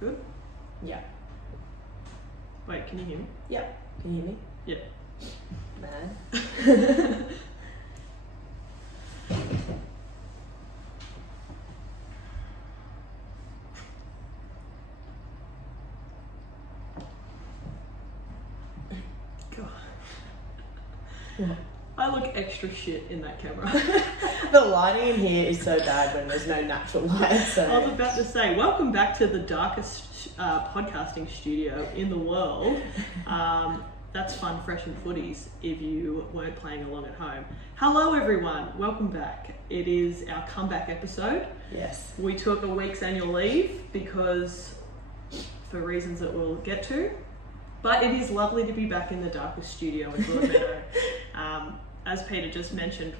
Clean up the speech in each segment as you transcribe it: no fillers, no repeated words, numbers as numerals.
Good? Yeah. Wait, can you hear me? Yep. Can you hear me? Yeah. Man. God. What? I look extra shit in that camera. The lighting in here is so bad when there's no natural light. So I was about to say, welcome back to the darkest podcasting studio in the world. That's Fun Fresh Footies if you weren't playing along at home. Hello everyone, welcome back. It is our comeback episode. yes. We took a week's annual leave because, for reasons that we'll get to, but it is lovely to be back in the darkest studio in Broadmeadow. As Peter just mentioned,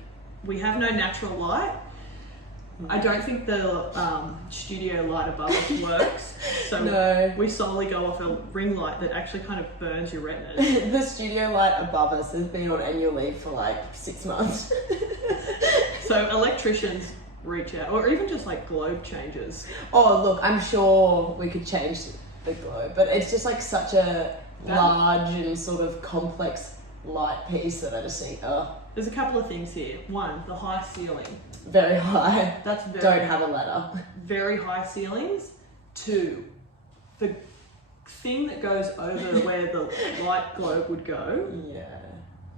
we have no natural light. I don't think the studio light above us works, so No. we solely go off a ring light that actually kind of burns your retinas. The studio light above us has been on annual leave for like 6 months. So electricians reach out, or even just like globe changers. Oh, look, I'm sure we could change the globe, but it's just like such a large and sort of complex light piece that I just think, There's a couple of things here. One, the high ceiling. very high. That's very, Don't have a ladder. very high ceilings. Two, the thing that goes over where the light globe would go, Yeah.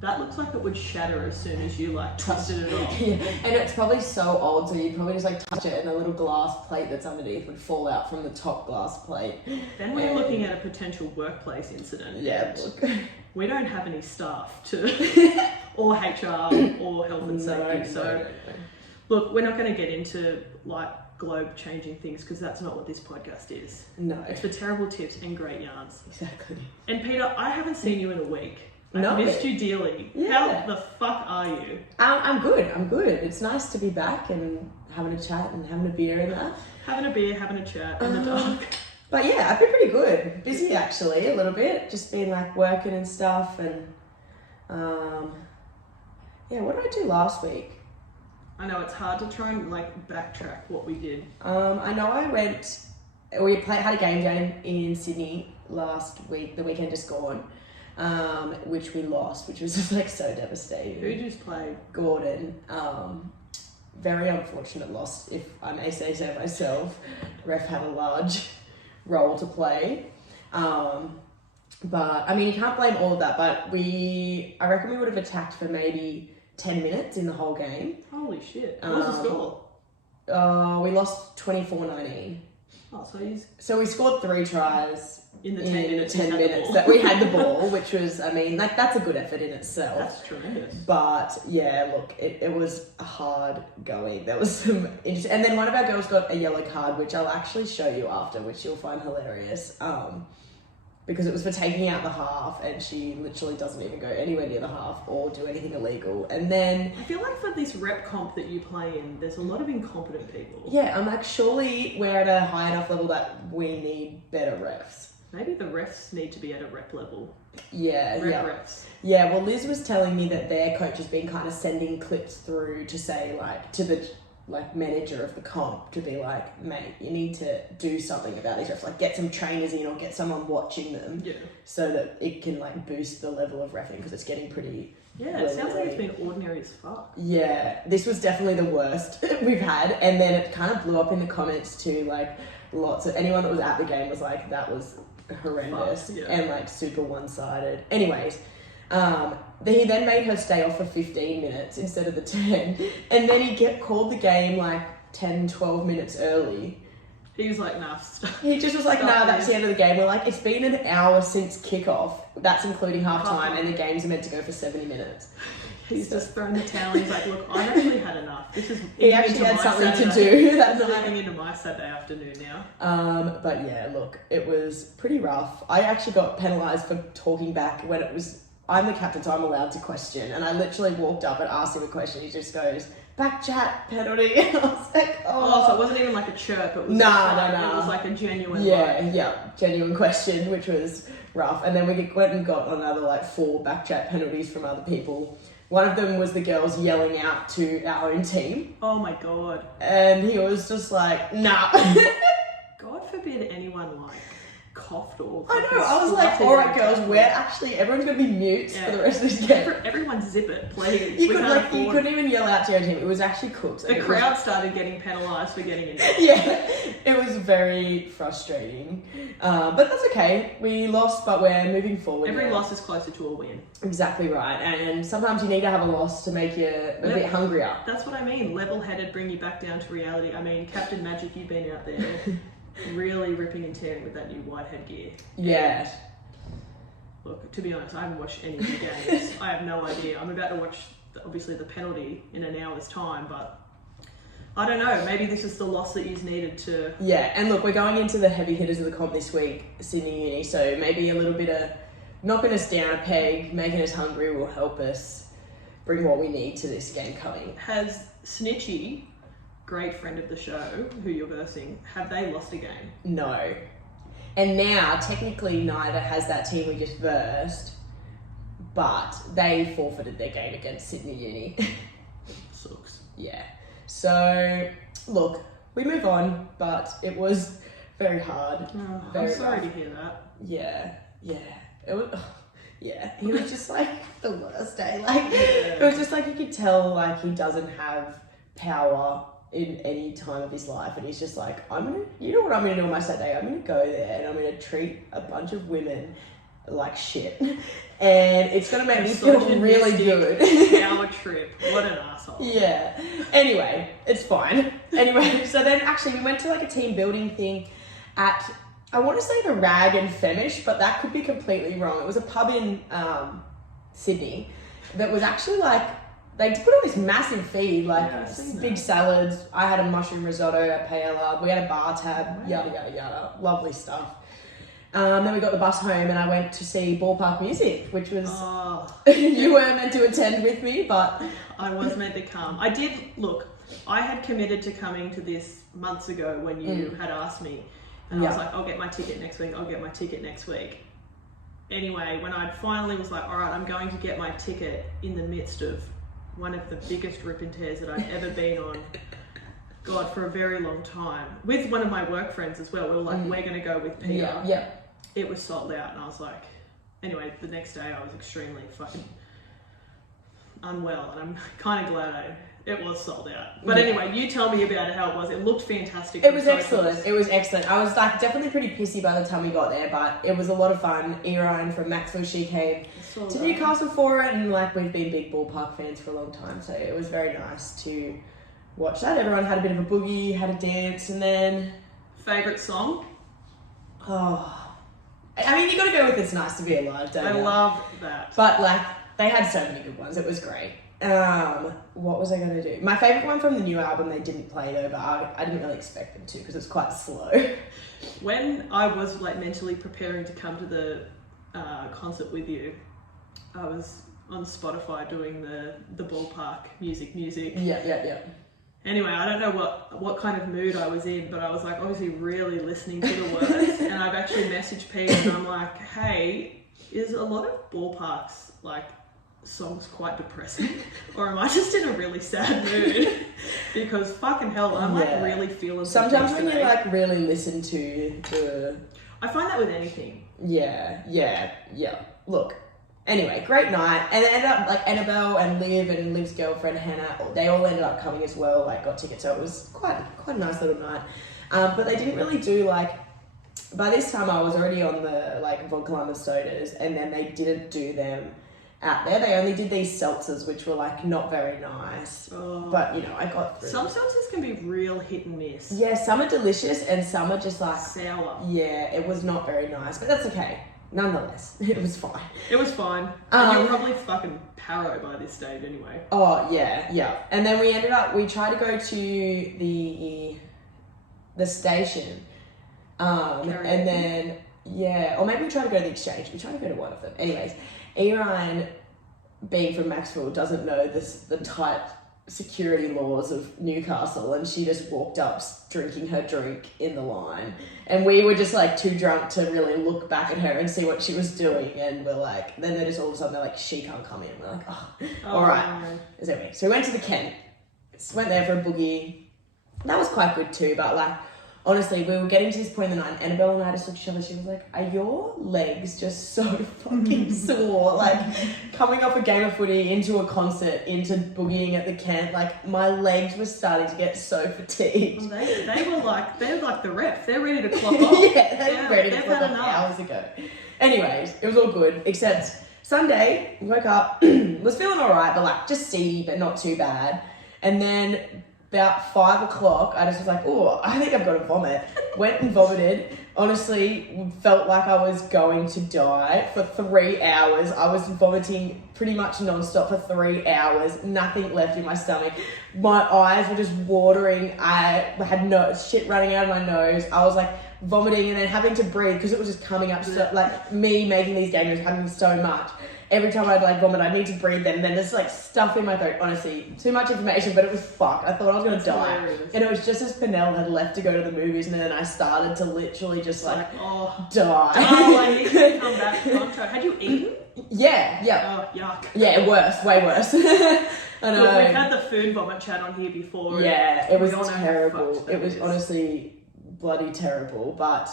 that looks like it would shatter as soon as you like twisted it off. Yeah, and it's probably so old, so you'd probably just like touch it, and the little glass plate that's underneath would fall out from the top glass plate. Then we're looking at a potential workplace incident. Yeah, look. We don't have any staff to, or HR or health and safety. So, look, we're not going to get into like globe changing things because that's not what this podcast is. No. It's for terrible tips and great yarns. Exactly. And Peter, I haven't seen you in a week. No. I missed you dearly. Yeah. How the fuck are you? I'm good. It's nice to be back and having a chat and having a beer and that. Having a beer, having a chat in the dark. But yeah, I've been pretty good. Busy actually, a little bit. Just been like working and stuff and yeah, what did I do last week? I know it's hard to try and like backtrack what we did. I know we had a game day in Sydney last week, the weekend just gone, which we lost, which was just like so devastating. Who just played? Gordon. Very unfortunate loss, if I may say so myself. Ref had a large role to play. But I mean, you can't blame all of that, but I reckon we would have attacked for maybe 10 minutes in the whole game. Holy shit. What was the score? We lost 24-19. Oh, So we scored 3 tries in the 10 minutes, 10 minutes that we had the ball, which was, I mean, that's a good effort in itself. That's tremendous. But yeah, look, it was hard going. There was some interesting, and then one of our girls got a yellow card, which I'll actually show you after, which you'll find hilarious. Because it was for taking out the half, and she literally doesn't even go anywhere near the half or do anything illegal. And then I feel like for this rep comp that you play in, there's a lot of incompetent people. yeah, I'm like, surely we're at a high enough level that we need better refs. Maybe the refs need to be at a rep level. Yeah, Refs. Yeah, well, Liz was telling me that their coach has been kind of sending clips through to say, like, to the manager of the comp to be like, mate, you need to do something about these refs, like get some trainers in or get someone watching them, so that it can like boost the level of reffing, because it's getting pretty. Yeah, it sounds like it's been ordinary as fuck. Yeah, this was definitely the worst we've had, and then it kind of blew up in the comments too. Like, lots of anyone that was at the game was like, that was horrendous and like super one-sided. Anyways, he then made her stay off for 15 minutes instead of the 10, and then he called the game like 10-12 minutes early. He was like, nah, stop. He just was like, nah, that's the end of the game. We're like, it's been an hour since kickoff, that's including half-time, and the games are meant to go for 70 minutes. He's just thrown the towel. He's like, look, I've actually had enough. This is he actually had something to do. That's eating into my Saturday afternoon now. But yeah, look, it was pretty rough. I actually got penalised for talking back when it was. I'm the captain, so I'm allowed to question. And I literally walked up and asked him a question. He just goes, back chat, penalty. And I was like, oh. So it wasn't even like a chirp. It was no. It was like a genuine genuine question, which was rough. And then we went and got another like 4 back chat penalties from other people. One of them was the girls yelling out to our own team. Oh my God. And he was just like, nah. God forbid heard anyone like coughed or. I know. I was like, all right, girls, everyone's gonna be mutes for the rest of this game. Everyone zip it, please. You couldn't even yell out to your team. It was actually cooked. The crowd started getting penalised for getting in. Yeah, it was very frustrating. But that's okay. We lost, but we're moving forward. Every loss is closer to a win. Exactly right. And sometimes you need to have a loss to make you a bit hungrier. That's what I mean. Level-headed, bring you back down to reality. I mean, Captain Magic, you've been out there really ripping and tearing with that new white headgear. Yeah. And look, to be honest, I haven't watched any of the games. I have no idea. I'm about to watch, obviously, the penalty in an hour's time, but I don't know. Maybe this is the loss that he's needed to... Yeah, and look, we're going into the heavy hitters of the comp this week, Sydney Uni, so maybe a little bit of knocking us down a peg, making us hungry will help us bring what we need to this game coming. Has Snitchy, great friend of the show, who you're versing, have they lost a game? No. And now, technically, neither has that team we just versed, but they forfeited their game against Sydney Uni. Sucks. Yeah. So, look, we move on, but it was very hard. Oh, very I'm sorry rough. to hear that. Yeah. It was... Yeah, he was just like the worst day. Like, it was just like you could tell like he doesn't have power in any time of his life, and he's just like, you know what I'm gonna do on my Saturday? I'm gonna go there and I'm gonna treat a bunch of women like shit, and it's gonna make me feel really good. Power trip. What an asshole. Yeah. Anyway, it's fine. Anyway, so then actually we went to like a team building thing at, I want to say the Rag and Femish, but that could be completely wrong. It was a pub in Sydney that was actually like, they put on this massive feed, like big salads. I had a mushroom risotto at paella. We had a bar tab, yada, yada, yada. Lovely stuff. Then we got the bus home and I went to see Ballpark Music, which was, you were meant to attend with me, but... I was meant to come. I did, look, I had committed to coming to this months ago when you had asked me. And I was like, I'll get my ticket next week. Anyway, when I finally was like, all right, I'm going to get my ticket in the midst of one of the biggest rip and tears that I've ever been on, God, for a very long time. With one of my work friends as well. We were like, we're going to go with Peter. Yeah. It was sold out, and I was like, anyway, the next day I was extremely fucking unwell, and I'm kind of glad it was sold out. But anyway, you tell me about it, how it was. It looked fantastic. It was excellent. It was excellent. I was like definitely pretty pissy by the time we got there, but it was a lot of fun. Irine from Maxwell, she came to Newcastle for it, and like we've been big Ballpark fans for a long time, so it was very nice to watch that. Everyone had a bit of a boogie, had a dance, and then... Favourite song? Oh... I mean, you got to go with It's Nice to Be Alive, don't you? I love that. But like, they had so many good ones. It was great. What was I going to do? My favourite one from the new album, they didn't play though, but I didn't really expect them to because it's quite slow. When I was like mentally preparing to come to the concert with you, I was on Spotify doing the Ballpark music. Yeah. Anyway, I don't know what kind of mood I was in, but I was like obviously really listening to the words, and I've actually messaged Pete and I'm like, hey, is a lot of Ballpark's like songs quite depressing, or am I just in a really sad mood? Because fucking hell, I'm like really feeling sometimes when you like really listen to the... I find that with anything. Yeah. Look. Anyway, great night, and it ended up like Annabelle and Liv and Liv's girlfriend Hannah. They all ended up coming as well. Like got tickets, so it was quite a nice little night. But they didn't really do like. By this time, I was already on the like vodka lime and sodas, and then they didn't do them out there. They only did these seltzers, which were like not very nice. But you know, I got through. Some seltzers can be real hit and miss. Yeah, some are delicious, and some are just like sour. Yeah, it was not very nice, but that's okay. Nonetheless, it was fine. It was fine. And you were probably fucking paro by this stage anyway. Oh, yeah. And then we tried to go to the station. And then, or maybe we tried to go to the exchange. We tried to go to one of them. Anyways, Irine, being from Maxwell, doesn't know the tight security laws of Newcastle, and she just walked up drinking her drink in the line, and we were just like too drunk to really look back at her and see what she was doing, and we're like, then they're just all of a sudden they're like, she can't come in. We're like, all right. So we went to the Kent, went there for a boogie. That was quite good too, but like honestly, we were getting to this point in the night, Annabelle and I just looked at each other, she was like, are your legs just so fucking sore? Like, coming off a game of footy, into a concert, into boogieing at the camp, like, my legs were starting to get so fatigued. Well, they were like the ref, they're ready to clock off. Yeah, they were ready to clock off hours ago. Anyways, it was all good, except Sunday, woke up, was feeling alright, but like, just seedy, but not too bad. And then about 5 o'clock, I just was like, oh, I think I've got to vomit. Went and vomited. Honestly, felt like I was going to die for 3 hours. I was vomiting pretty much non-stop for 3 hours. Nothing left in my stomach. My eyes were just watering. I had no shit running out of my nose. I was like vomiting and then having to breathe because it was just coming up so, like me making these game moves, having so much. Every time I'd like vomit, I'd need to breathe them. Then there's like stuff in my throat. Honestly, too much information, but it was fucked. I thought I was gonna die. Hilarious. And it was just as Pernell had left to go to the movies, and then I started to literally just die. Oh, I need to come back to contract. Had you eaten? Yeah. Oh, yuck. Yeah, worse, way worse. I know. Look, we've had the food vomit chat on here before. Yeah, it was terrible. It was honestly bloody terrible. But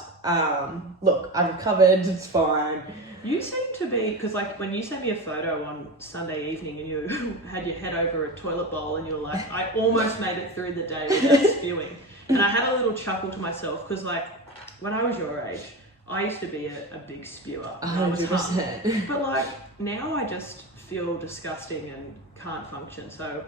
look, I recovered. It's fine. You seem to be, because like when you sent me a photo on Sunday evening and you had your head over a toilet bowl and you were like, I almost made it through the day without spewing. And I had a little chuckle to myself because like when I was your age, I used to be a big spewer. 100%. But like now I just feel disgusting and can't function. So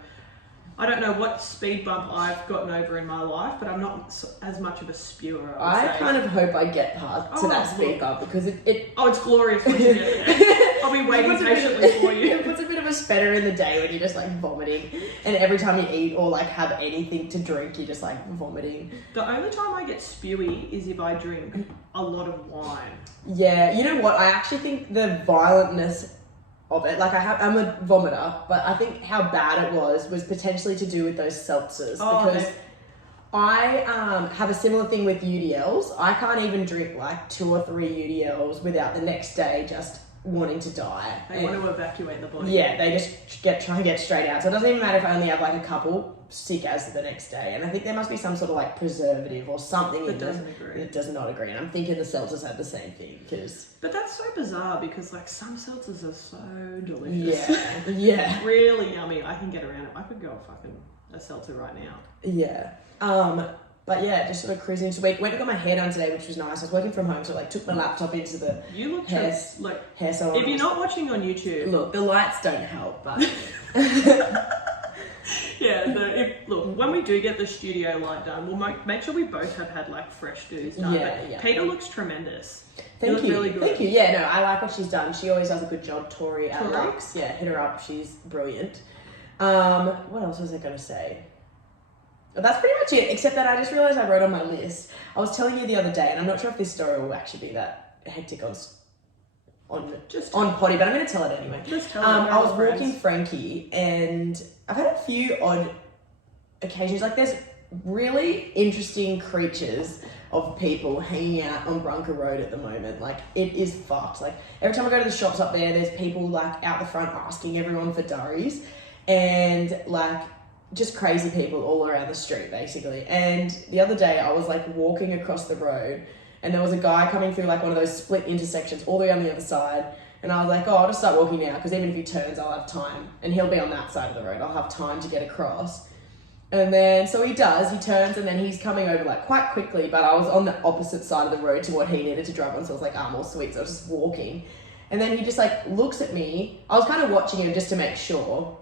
I don't know what speed bump I've gotten over in my life, but I'm not as much of a spewer. I kind of hope I get past to that speed bump because it Oh, it's glorious when you get there. I'll be waiting patiently for you. It puts a bit of a spanner in the day when you're just like vomiting, and every time you eat or like have anything to drink, you're just like vomiting. The only time I get spewy is if I drink a lot of wine. Yeah, you know what? I actually think the violentness of it, like I'm a vomiter, but I think how bad it was potentially to do with those seltzers because I have a similar thing with UDLs. I can't even drink like 2 or 3 UDLs without the next day just wanting to die. They want to evacuate the body. Yeah, they just try and get straight out. So it doesn't even matter if I only have like a couple, sick as the next day. And I think there must be some sort of like preservative or something that doesn't agree. It does not agree. And I'm thinking the seltzers have the same thing But that's so bizarre because like some seltzers are so delicious. Yeah. Really yummy. I can get around it. I could go a seltzer right now. Yeah. But yeah, just sort of cruising into the week. Went and got my hair done today, which was nice. I was working from home, so like took my laptop into the hair salon. If you're not watching on YouTube, look, the lights don't help, but yeah. Look, when we do get the studio light done, we'll make sure we both have had like fresh do's done. Yeah. Peter looks tremendous. Thank you. Really good. Thank you. Yeah, no, I like what she's done. She always does a good job. Tori at Lux. Yeah, hit her up. She's brilliant. What else was I going to say? That's pretty much it, except that I just realised I wrote on my list. I was telling you the other day, and I'm not sure if this story will actually be that hectic on potty, but I'm going to tell it anyway. Just tell I was walking Frankie, and I've had a few odd occasions. Like, there's really interesting creatures of people hanging out on Brunker Road at the moment. Like, it is fucked. Like, every time I go to the shops up there, there's people, like, out the front asking everyone for durries, and, like, just crazy people all around the street, basically. And the other day, I was, like, walking across the road, and there was a guy coming through, like, one of those split intersections all the way on the other side, and I was like, oh, I'll just start walking now, because even if he turns, I'll have time, and he'll be on that side of the road. I'll have time to get across. And then, so he does, he turns, and then he's coming over, like, quite quickly, but I was on the opposite side of the road to what he needed to drive on, so I was like, I'm all sweet, so I was just walking. And then he just, like, looks at me. I was kind of watching him just to make sure,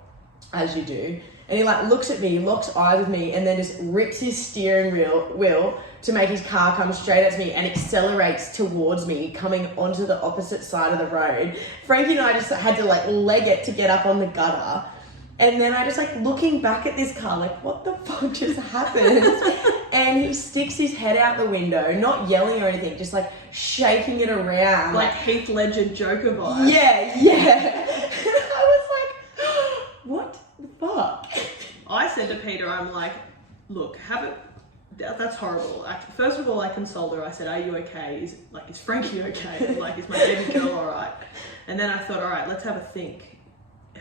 as you do. And he like looks at me, locks eyes with me, and then just rips his steering wheel to make his car come straight at me and accelerates towards me, coming onto the opposite side of the road. Frankie and I just had to like leg it to get up on the gutter. And then I just like looking back at this car, like, what the fuck just happened? And he sticks his head out the window, not yelling or anything, just like shaking it around. Like Heath Ledger Joker vibes. Yeah. I was like, what the fuck? I said to Peter, I'm like, look, that's horrible. First of all, I consoled her. I said, are you okay? Is Frankie okay? Like, is my baby girl all right? And then I thought, all right, let's have a think.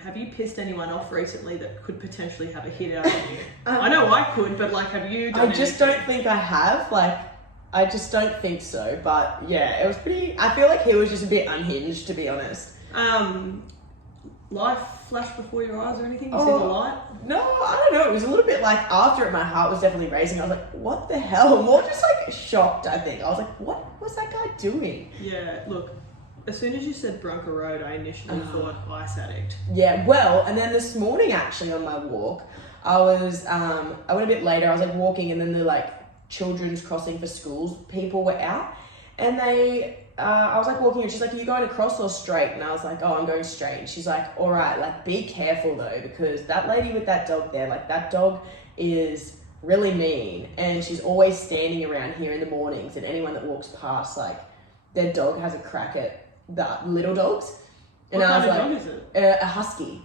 Have you pissed anyone off recently that could potentially have a hit out on you? I know I could, but like, have you done I just don't think I have. Like, I just don't think so. But yeah, it was pretty. I feel like he was just a bit unhinged, to be honest. Life flashed before your eyes or anything? You see the light? No, I don't know. It was a little bit like after it, my heart was definitely racing. I was like, what the hell? More just like shocked, I think. I was like, what was that guy doing? Yeah, look, as soon as you said Brunker Road, I initially thought ice addict. Yeah, well, and then this morning actually on my walk, I was, I went a bit later, I was like walking and then the like children's crossing for schools people were out and I was like walking and she's like, are you going across or straight? And I was like, oh, I'm going straight. And she's like, all right, like be careful though, because that lady with that dog there, like that dog is really mean and she's always standing around here in the mornings and anyone that walks past, like their dog has a crack at the little dogs. And what I was kind like, of dog is it? A husky.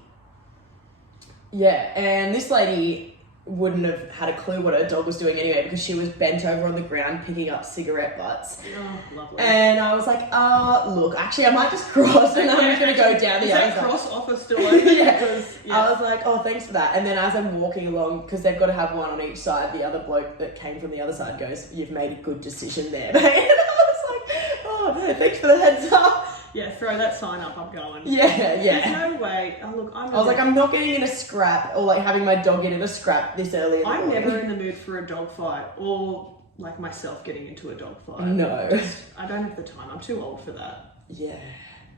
Yeah, and this lady wouldn't have had a clue what her dog was doing anyway because she was bent over on the ground picking up cigarette butts. Oh, lovely. And I was like, look, actually I might just cross and I'm just going to go down the other side. Is that cross offer still open? Yeah. Because, I was like, oh, thanks for that. And then as I'm walking along, because they've got to have one on each side, the other bloke that came from the other side goes, you've made a good decision there, mate. And I was like, oh, no, thanks for the heads up. Yeah, throw that sign up, I'm going. Yeah. There's no way. Oh, look, I was like, I'm not getting in a scrap or like having my dog get in a scrap this early in the morning. I'm never in the mood for a dog fight or like myself getting into a dog fight. No. I don't have the time. I'm too old for that. Yeah.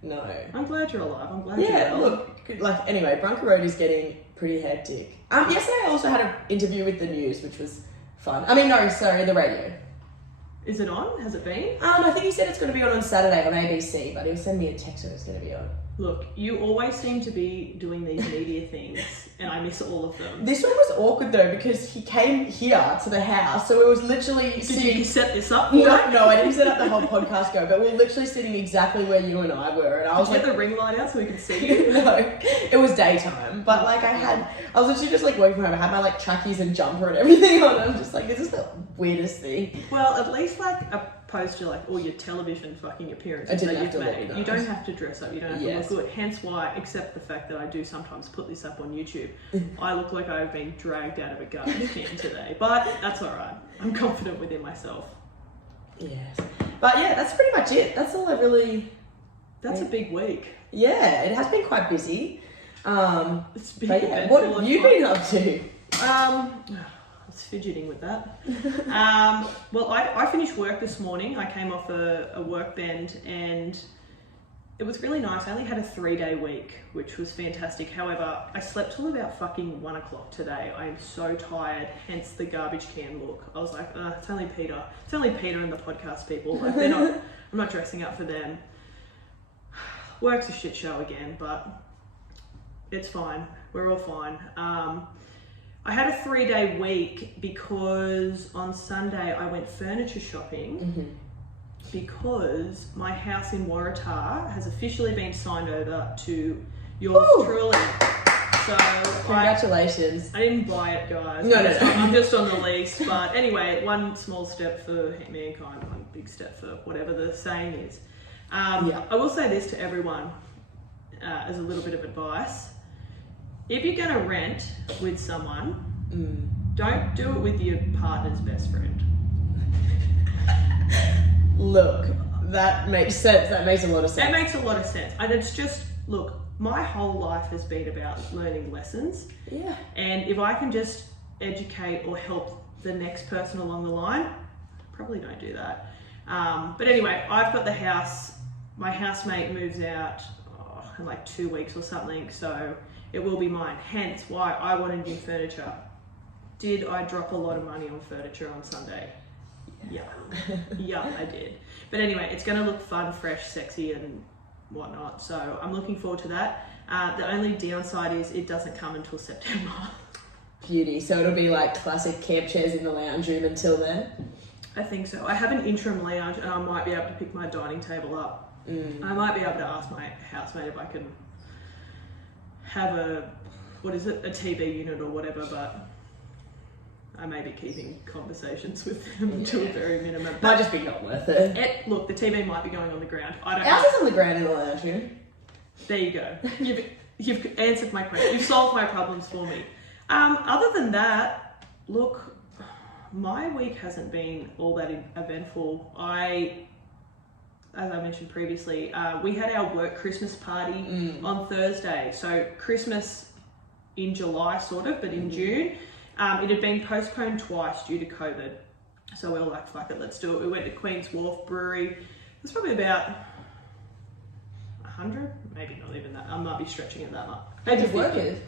No. I'm glad you're alive. I'm glad you're well. Look, like, anyway, Brunker Road is getting pretty hectic. Yesterday I also had an interview with the news, which was fun. The radio. Is it on? Has it been? I think he said it's going to be on Saturday on ABC, but he'll send me a text when it's going to be on. Look, you always seem to be doing these media things, and I miss all of them. This one was awkward though because he came here to the house, so it was literally Did you set this up? No, I didn't set up the whole podcast go, but we were literally sitting exactly where you and I were, and I was Did you like, get the ring light out so we could see you? No, it was daytime, but like I was literally just like working from home. I had my like trackies and jumper and everything on. I'm just like, this is the weirdest thing. Well, at least like opposed to like all your television fucking appearances that you've made, you don't have to dress up. You don't have to look good. Hence why, except the fact that I do sometimes put this up on YouTube, I look like I've been dragged out of a garbage can today. But that's all right. I'm confident within myself. Yes, but yeah, that's pretty much it. That's all I really. That's a big week. Yeah, it has been quite busy. It's been what have you been up to? I was fidgeting with that. Well, I finished work this morning. I came off a work bend and it was really nice. I only had a 3-day week, which was fantastic. However, I slept till about fucking 1 o'clock today. I am so tired, hence the garbage can look. I was like, it's only Peter. It's only Peter and the podcast people. Like, I'm not dressing up for them. Work's a shit show again, but it's fine. We're all fine. I had a 3-day week because on Sunday I went furniture shopping because my house in Waratah has officially been signed over to yours truly. So congratulations. I didn't buy it, guys. No. I'm just on the lease. But anyway, one small step for mankind, one big step for whatever the saying is. I will say this to everyone as a little bit of advice. If you're going to rent with someone, don't do it with your partner's best friend. Look, that makes sense. That makes a lot of sense. It makes a lot of sense. And it's just, look, my whole life has been about learning lessons. Yeah. And if I can just educate or help the next person along the line, probably don't do that. But anyway, I've got the house. My housemate moves out in like 2 weeks or something, so it will be mine. Hence why I wanted new furniture. Did I drop a lot of money on furniture on Sunday? Yeah, I did. But anyway, it's going to look fun, fresh, sexy and whatnot. So I'm looking forward to that. The only downside is it doesn't come until September. Beauty. So it'll be like classic camp chairs in the lounge room until then? I think so. I have an interim lounge and I might be able to pick my dining table up. I might be able to ask my housemate if I can have a TV unit or whatever, but I may be keeping conversations with them to a very minimum. Might just be not worth it. Look, the TV might be going on the ground. Ours is on the ground in the lounge room. There you go. You've answered my question. You've solved my problems for me. Other than that, look, my week hasn't been all that eventful. As I mentioned previously, we had our work Christmas party on Thursday. So Christmas in July, sort of, but in June. It had been postponed twice due to COVID. So we were like, fuck it, let's do it. We went to Queen's Wharf Brewery. There's probably about 100, maybe not even that. I might be stretching it that much. Maybe workers.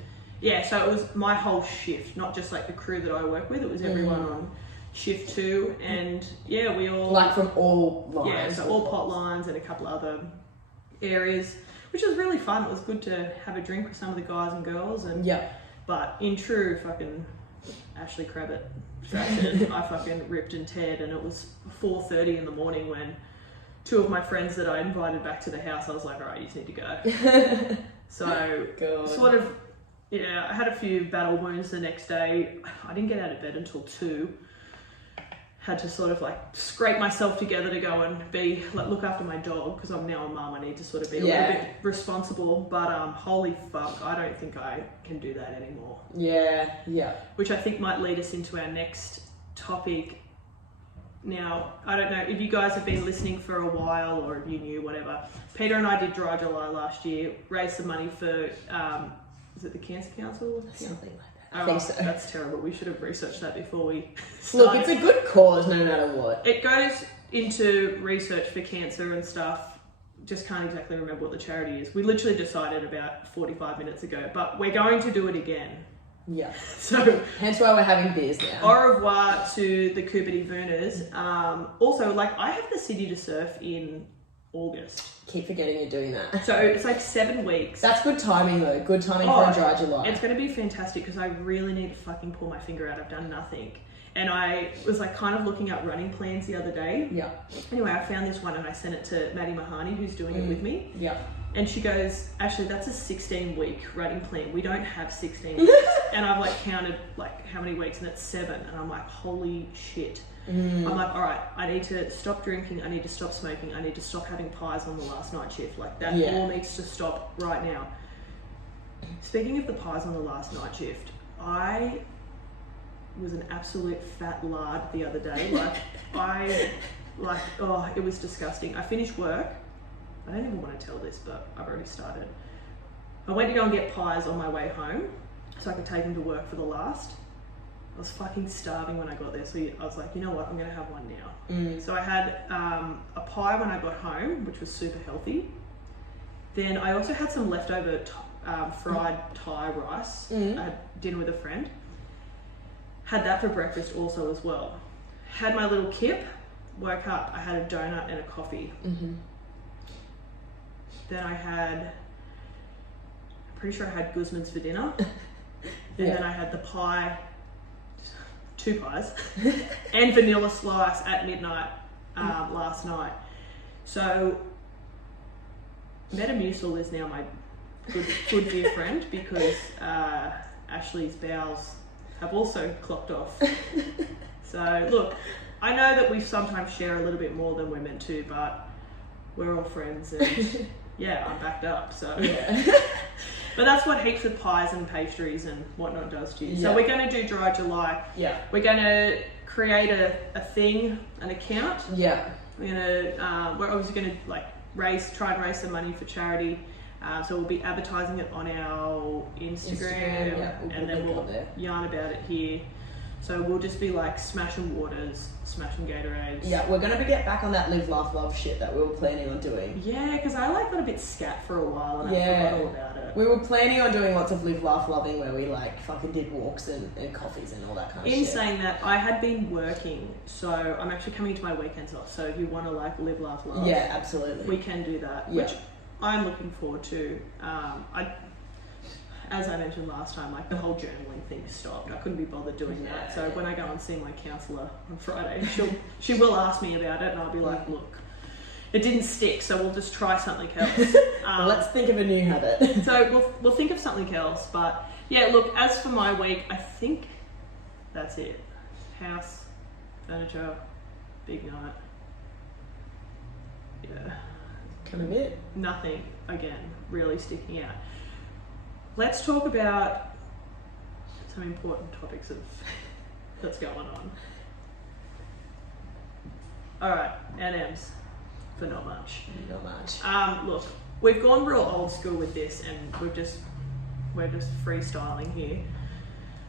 Yeah, so it was my whole shift, not just like the crew that I work with. It was everyone on shift 2, and yeah, we all like from all lines. Yeah, so all pot lines and a couple other areas, which was really fun. It was good to have a drink with some of the guys and girls, and but in true fucking Ashley Crabbit fashion, I fucking ripped and teared, and it was 4:30 in the morning when 2 of my friends that I invited back to the house, I was like, all right, you just need to go. So sort of, yeah, I had a few battle wounds the next day. I didn't get out of bed until 2. Had to sort of like scrape myself together to go and look after my dog, because I'm now a mum. I need to sort of be a little bit responsible. But holy fuck, I don't think I can do that anymore. Yeah. Which I think might lead us into our next topic. Now, I don't know if you guys have been listening for a while or if you knew, whatever. Peter and I did Dry July last year, raised some money for, is it the Cancer Council? Something like that. Oh, I think so. That's terrible. We should have researched that before we started. Look, it's a good cause no matter what. It goes into research for cancer and stuff. Just can't exactly remember what the charity is. We literally decided about 45 minutes ago, but we're going to do it again. Yeah. So hence why we're having beers now. Au revoir to the Coopity Vooners. Also, like, I have the city to surf in August. Keep forgetting you're doing that. So it's like 7 weeks. That's good timing though. Good timing for a dry July. It's going to be fantastic because I really need to fucking pull my finger out. I've done nothing. And I was like kind of looking up running plans the other day. Yeah. Anyway, I found this one and I sent it to Maddie Mahoney, who's doing it with me. Yeah. And she goes, actually, that's a 16-week running plan. We don't have 16 weeks. And I've like counted like how many weeks, and it's 7. And I'm like, holy shit. I'm like, all right, I need to stop drinking. I need to stop smoking. I need to stop having pies on the last night shift. Like that all needs to stop right now. Speaking of the pies on the last night shift, I was an absolute fat lard the other day. It was disgusting. I finished work. I don't even want to tell this, but I've already started. I went to go and get pies on my way home so I could take them to work for the last. I was fucking starving when I got there, so I was like, you know what, I'm going to have one now. So I had a pie when I got home, which was super healthy. Then I also had some leftover fried Thai rice. I had dinner with a friend. Had that for breakfast also as well. Had my little kip, woke up, I had a donut and a coffee. Then I'm pretty sure I had Guzman's for dinner. And then I had the pie, 2 pies, and vanilla slice at midnight last night. So Metamucil is now my good dear friend, because Ashley's bowels have also clocked off. So look, I know that we sometimes share a little bit more than we're meant to, but we're all friends, and yeah, I'm backed up, so. But that's what heaps of pies and pastries and whatnot does to you. So we're going to do Dry July. Yeah. We're going to create a thing, an account. Yeah. We're obviously going to like try and raise some money for charity. So we'll be advertising it on our Instagram, and then we'll yarn about it here. So we'll just be like smashing waters, smashing Gatorades. Yeah, we're going to get back on that live, laugh, love shit that we were planning on doing. Yeah, because I got a bit scat for a while and I forgot all about it. We were planning on doing lots of live, laugh, loving, where we like fucking did walks and coffees and all that kind of shit. In saying that, I had been working, so I'm actually coming to my weekends off. So if you want to like live, laugh, love, yeah, absolutely, we can do that, which I'm looking forward to. As I mentioned last time, like the whole journaling thing stopped. I couldn't be bothered doing that. So when I go and see my counsellor on Friday, she will ask me about it, and I'll be like, look, it didn't stick, so we'll just try something else. Let's think of a new habit. So we'll think of something else. But yeah, look, as for my week, I think that's it. House, furniture, big night. Yeah. Kind of it. Nothing, again, really sticking out. Let's talk about some important topics that's going on. Alright, NMs for not much. Not much. Look, we've gone real old school with this and we're just freestyling here.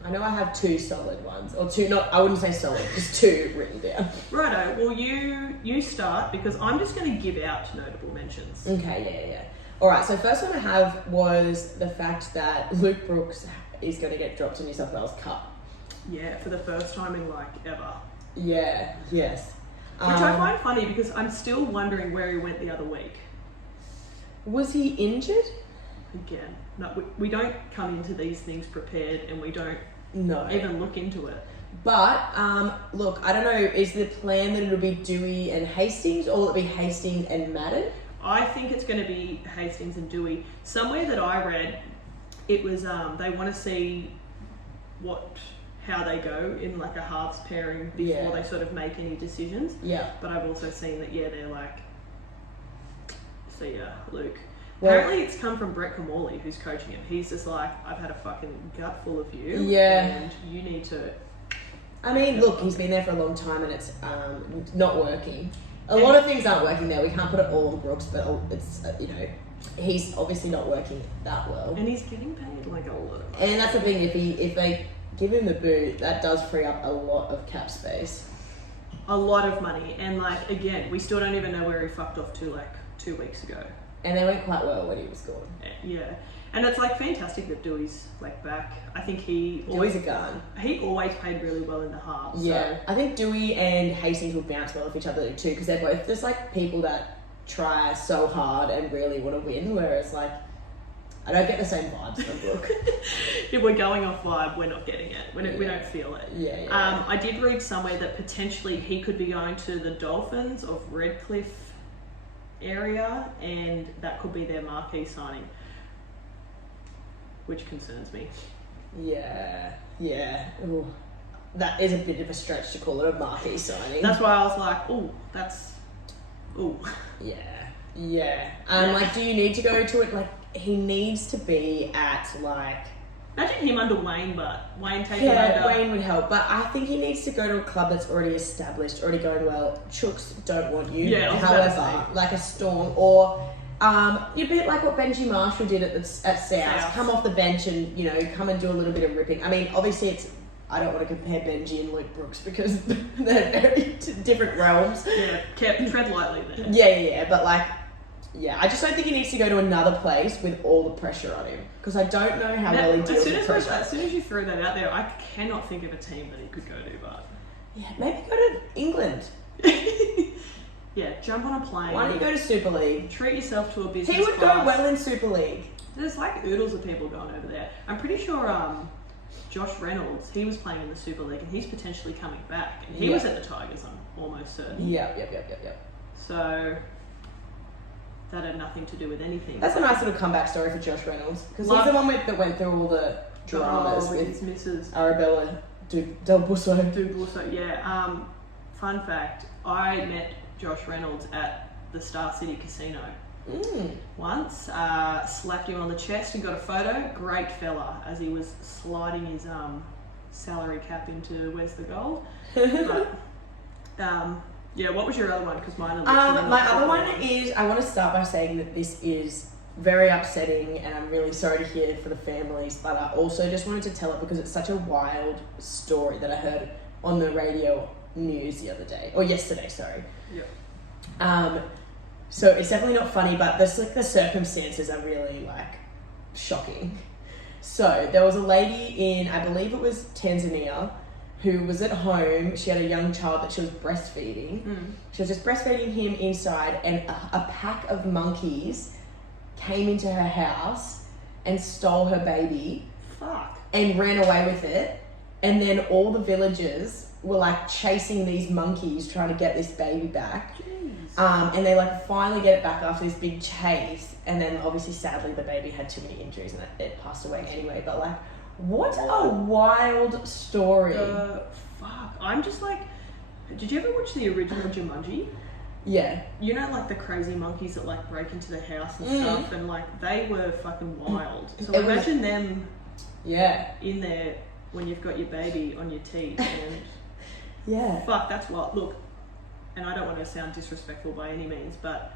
I know I have 2 solid ones. Or 2, not, I wouldn't say solid, just 2 written down. Righto, well you start because I'm just going to give out notable mentions. Okay, yeah. Alright, so first one I have was the fact that Luke Brooks is going to get dropped to New South Wales Cup. Yeah, for the first time in ever. Yeah, yes. Which I find funny because I'm still wondering where he went the other week. Was he injured? Again, no, we don't come into these things prepared and we don't even look into it. But, look, I don't know, is the plan that it'll be Dewey and Hastings or will it be Hastings and Madden? I think it's going to be Hastings and Dewey. Somewhere that I read, it was they want to see how they go in a halves pairing before they sort of make any decisions. Yeah. But I've also seen that they're like, see ya, Luke. Well, apparently it's come from Brett Camorley who's coaching him. He's just like, I've had a fucking gut full of you. Yeah. And you need to. I mean, look, he's been there for a long time and it's not working. A lot of things aren't working there. We can't put it all on Brooks, but it's he's obviously not working that well. And he's getting paid a lot of money. And that's the thing. If they give him the boot, that does free up a lot of cap space. A lot of money, and again, we still don't even know where he fucked off to 2 weeks ago. And they went quite well when he was gone. Yeah, and it's fantastic that Dewey's back. I think Dewey's a gun. He always played really well in the half. Yeah, so. I think Dewey and Hastings will bounce well off each other too because they're both just people that try so hard and really want to win. Whereas I don't get the same vibes from Brooke. If we're going off vibe, we're not getting it. We don't feel it. Yeah. I did read somewhere that potentially he could be going to the Dolphins of Redcliffe area, and that could be their marquee signing, which concerns me. Yeah. Ooh. That is a bit of a stretch to call it a marquee signing. That's why I was like, ooh, that's... Ooh. Yeah. Do you need to go to it? He needs to be at Imagine him under Wayne, but Wayne taking over. Wayne would help, but I think he needs to go to a club that's already established, already going well. Chooks don't want you. Yeah, however, like a Storm or you're a bit like what Benji Marshall did at South. Come off the bench and come and do a little bit of ripping. I mean, obviously I don't want to compare Benji and Luke Brooks because they're very different realms. Yeah, tread lightly there. Yeah, but I just don't think he needs to go to another place with all the pressure on him because I don't know how well he deals with pressure. As soon as you throw that out there, I cannot think of a team that he could go to, but... Yeah, maybe go to England. Yeah, jump on a plane. Why don't you go to Super League? Treat yourself to a business He would class. go well in Super League. There's oodles of people going over there. I'm pretty sure Josh Reynolds, he was playing in the Super League and he's potentially coming back. And he was at the Tigers, I'm almost certain. Yep. So... that had nothing to do with anything. That's a nice little comeback story for Josh Reynolds because he's the one that went through all the dramas with his missus Arabella Del Busso. Yeah. Fun fact: I met Josh Reynolds at the Star City Casino once. Slapped him on the chest and got a photo. Great fella, as he was sliding his salary cap into Where's the Gold. But, yeah, what was your other one? Because mine are my other one is, I want to start by saying that this is very upsetting and I'm really sorry to hear for the families, but I also just wanted to tell it because it's such a wild story that I heard on the radio news the other day, or yesterday, sorry. Yeah. So it's definitely not funny, but the circumstances are really shocking. So there was a lady in, I believe it was Tanzania, who was at home. She had a young child that she was breastfeeding. She was just breastfeeding him inside, and a pack of monkeys came into her house and stole her baby. Fuck. And ran away with it. And then all the villagers were chasing these monkeys, trying to get this baby back. Jeez. And they finally get it back after this big chase. And then obviously, sadly, the baby had too many injuries and it passed away anyway. But what a wild story. Fuck. I'm just did you ever watch the original Jumanji? Yeah. You know, the crazy monkeys that break into the house and stuff, and they were fucking wild. So imagine them in there when you've got your baby on your teeth and yeah. Fuck, that's wild. Look, and I don't want to sound disrespectful by any means, but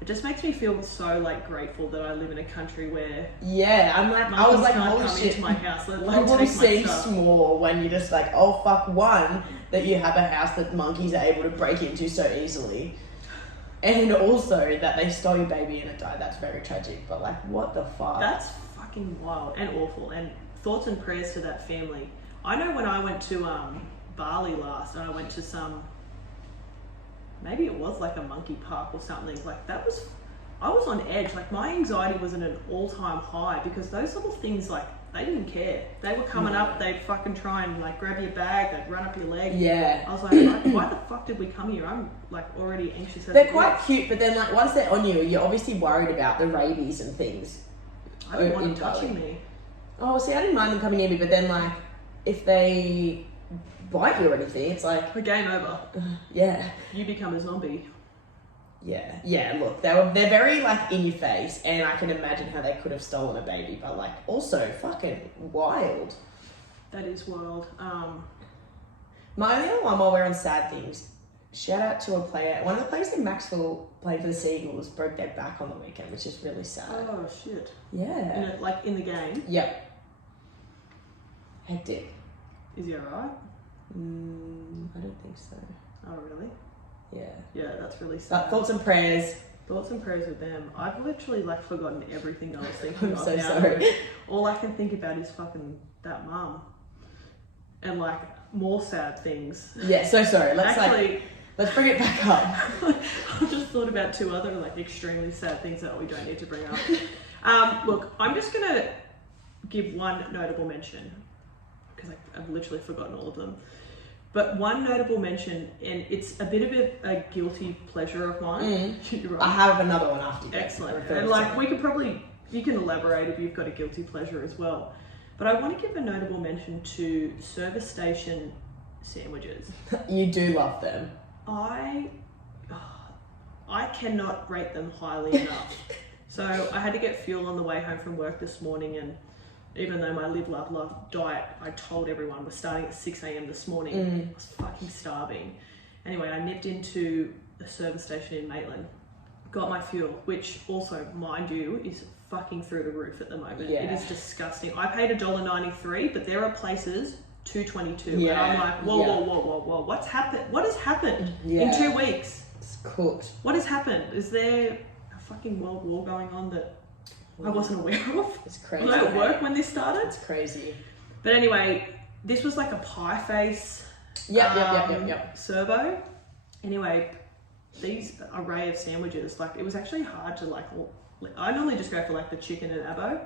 it just makes me feel so like grateful that I live in a country where I'm like, I was like, holy come shit, into my house, let alone probably take my seems stuff. small when you're just like, oh fuck, one, that you have a house that monkeys are able to break into so easily, and also that they stole your baby and it died. That's very tragic, but like, what the fuck? That's fucking wild and awful, and thoughts and prayers to that family. I know when I went to Bali last, and I went to maybe it was like a monkey park or something, like I was on edge, like my anxiety was at an all-time high, because those little things, like, they didn't care. They were coming up, they'd fucking try and like grab your bag, they'd run up your leg. Yeah. I was like, why the fuck did we come here? I'm like already anxious. They're quite cute, but then like once they're on you, you're obviously worried about the rabies and things. I don't want them touching me. Oh, see, I didn't mind them coming near me, but then like if they bite you or anything, it's like the game over. Yeah. You become a zombie. Yeah. Look, they're very like in your face, and I can imagine how they could have stolen a baby, but like also fucking wild. That is wild. My only other one, while we're on sad things, shout out to a player. One of the players in Maxwell playing for the Seagulls broke their back on the weekend, which is really sad. Oh shit. Yeah. Like in the game. Yep. Hectic. Is he alright? I don't think so. Oh really? Yeah, that's really sad. Thoughts and prayers. Thoughts and prayers with them. I've literally like forgotten everything I was thinking I'm of so now. sorry. All I can think about is fucking that mum. And like more sad things. Yeah, so sorry. Let's bring it back up. I just thought about two other like extremely sad things that we don't need to bring up. Look, I'm just gonna give one notable mention, because I've literally forgotten all of them. But one notable mention, and it's a bit of a guilty pleasure of mine. You're right. I have another one after you. Excellent. And like you can elaborate if you've got a guilty pleasure as well. But I want to give a notable mention to service station sandwiches. You do love them. I cannot rate them highly enough. So I had to get fuel on the way home from work this morning, and even though my live, love diet, I told everyone, was starting at 6 a.m. this morning. I was fucking starving. Anyway, I nipped into a service station in Maitland, got my fuel, which also, mind you, is fucking through the roof at the moment. Yeah. It is disgusting. I paid $1.93, but there are places $2.22. Yeah. And I'm like, whoa, what's happened? What has happened in 2 weeks? It's cooked. What has happened? Is there a fucking world war going on that I wasn't aware of? It's crazy. Was I at work when this started? It's crazy. But anyway, this was like a pie face Yep. servo. Anyway, these array of sandwiches, like it was actually hard to like, I normally just go for like the chicken and abo.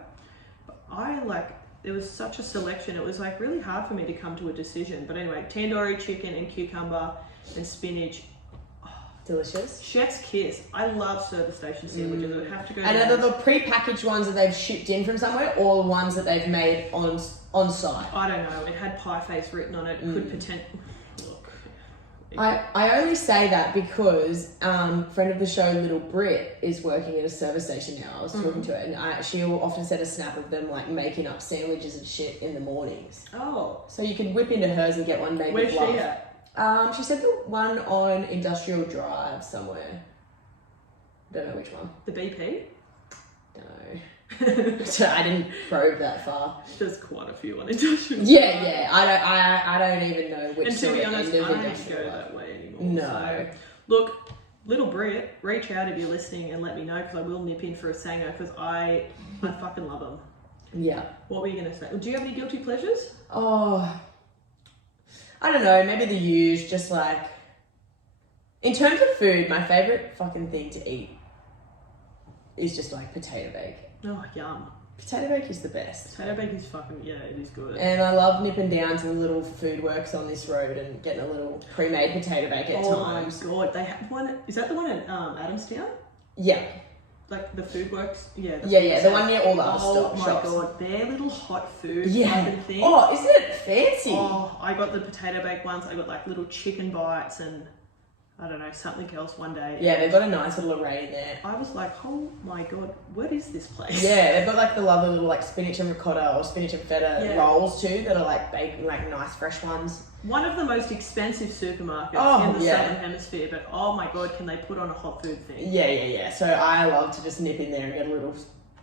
But there was such a selection, it was like really hard for me to come to a decision. But anyway, tandoori chicken and cucumber and spinach. Delicious. Chef's kiss. I love service station sandwiches. I would have to go. And are they the pre-packaged ones that they've shipped in from somewhere, or the ones that they've made on site? I don't know. It had pie face written on it. Could pretend. Look. I only say that because friend of the show, Little Brit, is working at a service station now. I was talking to her, and she'll often send a snap of them like making up sandwiches and shit in the mornings. Oh. So you could whip into hers and get one made Where's with love. she at? She said the one on Industrial Drive somewhere. Don't know which one. The BP? Don't know. So I didn't probe that far. There's quite a few on Industrial. Yeah. I don't even know which. And to be honest, I don't Industrial go that way anymore. No. So, look, Little Brit, reach out if you're listening and let me know, because I will nip in for a sanger, because I fucking love them. Yeah. What were you going to say? Do you have any guilty pleasures? Oh, I don't know, maybe the usual, just like, in terms of food, my favourite fucking thing to eat is just like potato bake. Oh, yum. Potato bake is the best. Potato bake is fucking, yeah, it is good. And I love nipping down to the little food works on this road and getting a little pre-made potato bake at times. Oh my god, they have one, is that the one at Adamstown? Yeah. Like the food works? Yeah. The one near all the other shops. Oh my god, their little hot food fucking thing. Oh, isn't it fancy? Oh, I got the potato bake ones. I got like little chicken bites and I don't know, something else one day. Yeah, they've got a nice little array in there. I was like, oh my god, what is this place? Yeah, they've got like the lovely little like spinach and ricotta or spinach and feta rolls too that are like baked, like nice fresh ones. One of the most expensive supermarkets in the Southern Hemisphere, but oh my god, can they put on a hot food thing? Yeah. So I love to just nip in there and get a little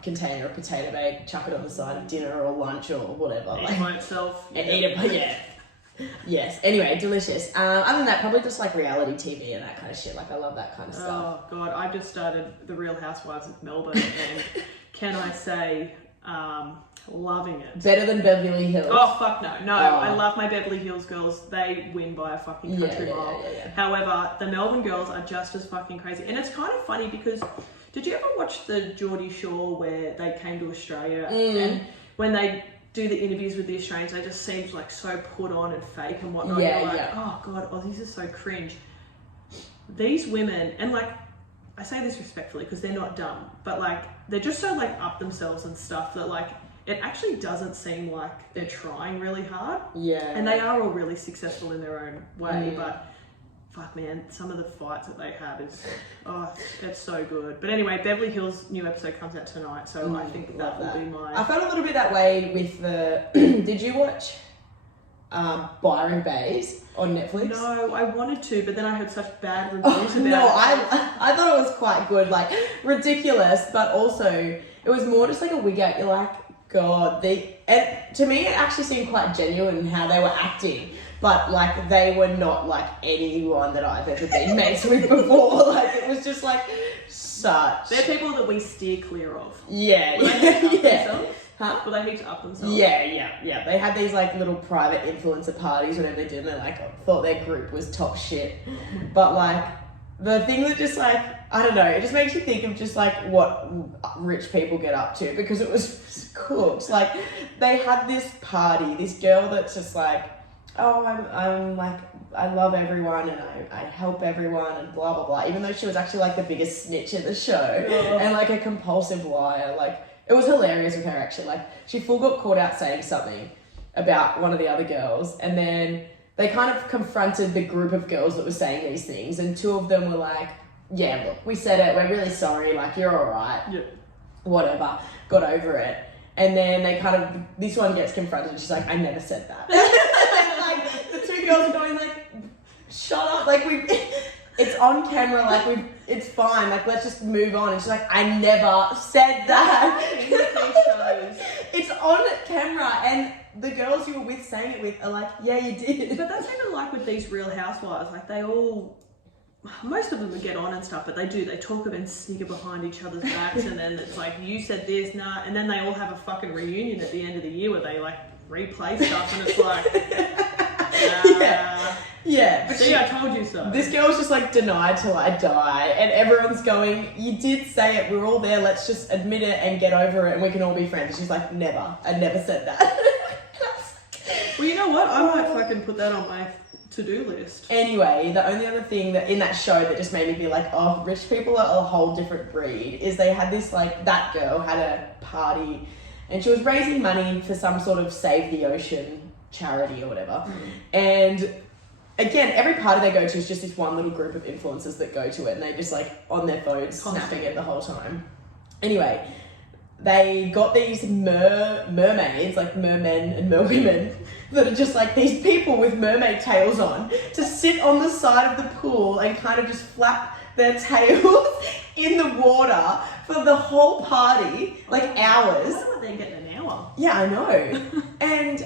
container of potato bake, chuck it on the side of dinner or lunch or whatever. Eat it by itself. And eat it, Yes. Anyway, delicious. Other than that, probably just like reality TV and that kind of shit. Like I love that kind of stuff. Oh god, I just started The Real Housewives of Melbourne, and can I say, loving it. Better than Beverly Hills. Oh fuck no, I love my Beverly Hills girls. They win by a fucking country mile. Yeah. However, the Melbourne girls are just as fucking crazy, and it's kind of funny because did you ever watch the Geordie Shore where they came to Australia and when they do the interviews with the Australians, they just seemed like so put on and fake and whatnot. Oh god, Aussies are so cringe. These women, and like I say this respectfully because they're not dumb, but like they're just so like up themselves and stuff that like it actually doesn't seem like they're trying really hard. Yeah. And they are all really successful in their own way, but fuck man, some of the fights that they have is, it's so good. But anyway, Beverly Hills new episode comes out tonight, so I think that will be my... I felt a little bit that way with the... Did you watch Byron Bays on Netflix? No, I wanted to, but then I heard such bad reviews about it. No, I thought it was quite good, like ridiculous, but also it was more just like a wig out. You're like, God, and to me it actually seemed quite genuine in how they were acting. But, like, they were not, like, anyone that I've ever been mates with before. Like, it was just, like, such... They're people that we steer clear of. Yeah. Were they heaps up themselves? Huh? Were they heaps up themselves? Yeah. They had these, like, little private influencer parties, whatever they did, and they, like, thought their group was top shit. But, like, the thing that just, like, I don't know, it just makes you think of just, like, what rich people get up to. Because it was cooked. Like, they had this party, this girl that's just, like... Oh, I'm like, I love everyone and I help everyone and blah, blah, blah. Even though she was actually like the biggest snitch in the show and like a compulsive liar. Like, it was hilarious with her actually. Like, she full got caught out saying something about one of the other girls and then they kind of confronted the group of girls that were saying these things and two of them were like, yeah, look, we said it, we're really sorry, like, you're all right. Yeah. Whatever, got over it. And then they kind of, this one gets confronted and she's like, I never said that. Like, the two girls are going like, shut up, like it's on camera, like it's fine, like let's just move on. And she's like, I never said that. It's on camera and the girls you were with saying it with are like, yeah, you did. But that's even like with these Real Housewives, like they all... Most of them would get on and stuff, but they talk and snigger behind each other's backs and then it's like, you said this, nah, and then they all have a fucking reunion at the end of the year where they like replay stuff and it's like, yeah. But see, I told you so. This girl's just like, denied till I die, and everyone's going, you did say it, we're all there, let's just admit it and get over it and we can all be friends. And she's like, never, I never said that. Well, you know what? I might fucking put that on my to-do list. Anyway, the only other thing that in that show that just made me be like, oh, rich people are a whole different breed, is they had this, like, that girl had a party and she was raising money for some sort of Save the Ocean charity or whatever. And again, every party they go to is just this one little group of influencers that go to it and they just like on their phones snapping it the whole time. Anyway, they got these mermaids, like mermen and merwomen, that are just like these people with mermaid tails on to sit on the side of the pool and kind of just flap their tails in the water for the whole party, like hours. I don't know they get an hour. Yeah, I know. And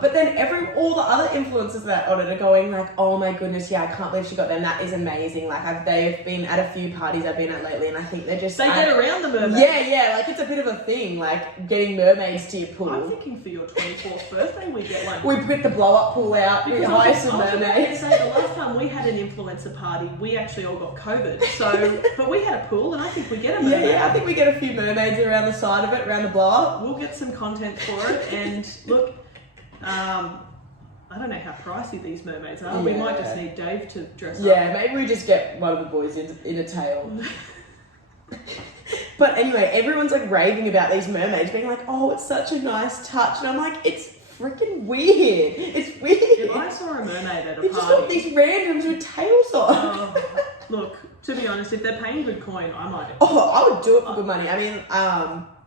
but then all the other influencers that on it are going like, oh my goodness, yeah, I can't believe she got them. That is amazing. Like they've been at a few parties I've been at lately, and I think they're just they get around the mermaids. Yeah, like it's a bit of a thing, like getting mermaids to your pool. I'm thinking for your 24th birthday, we get like we put the blow up pool out. We hire some mermaids. So the last time we had an influencer party, we actually all got COVID. So, but we had a pool, and I think we get a mermaid. Yeah, I think we get a few mermaids around the side of it, around the blow up. We'll get some content for it, and look, I don't know how pricey these mermaids are. Yeah. We might just need Dave to dress up. Yeah, maybe we just get one of the boys in a tail. But anyway, everyone's like raving about these mermaids, being like, oh, it's such a nice touch. And I'm like, it's freaking weird. It's weird. If I saw a mermaid at a You've just got party, these randoms with tails on. look, to be honest, if they're paying good coin, I might. Oh, I would do it for good money. I mean,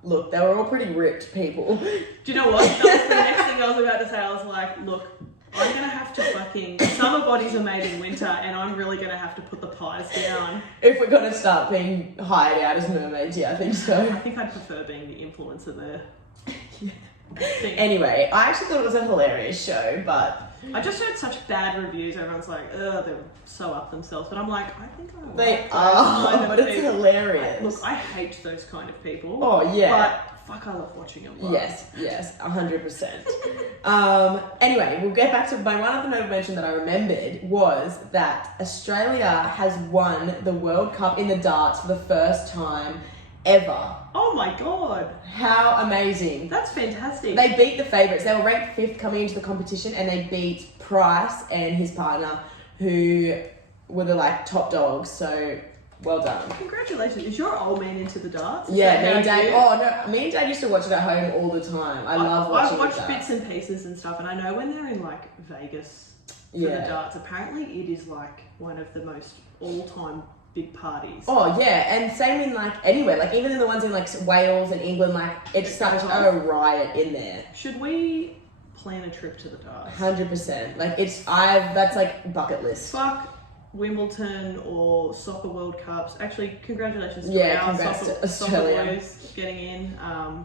look, they were all pretty ripped people. Do you know what? That was the next thing I was about to say. I was like, look, I'm going to have to fucking... Summer bodies are made in winter, and I'm really going to have to put the pies down. If we're going to start being hired out as mermaids, yeah, I think so. I think I'd prefer being the influencer there. Yeah. Anyway, I actually thought it was a hilarious show, but... I just heard such bad reviews. Everyone's like, ugh, they're so up themselves. But I'm like, I think I like They those are, kind of but it's people. hilarious. Look, I hate those kind of people. Oh, yeah. But fuck, I love watching them. Yes, 100%. Anyway, we'll get back to my one other notable mention that I remembered was that Australia has won the World Cup in the darts for the first time ever. Oh my god. How amazing. That's fantastic. They beat the favourites. They were ranked 5th coming into the competition, and they beat Price and his partner, who were the top dogs. So well done. Congratulations. Is your old man into the darts? Yeah, me and Dad. Oh no, me and Dad used to watch it at home all the time. I love watching. I've watched bits and pieces and stuff, and I know when they're in Vegas for the darts, apparently it is one of the most all-time big parties. Oh yeah, and same in anywhere, even in the ones in Wales and England, it's such a riot in there. Should we plan a trip to the darts? 100%. That's bucket list. Fuck Wimbledon or Soccer World Cups. Actually, congratulations to congrats to Australia. Soccer boys getting in. I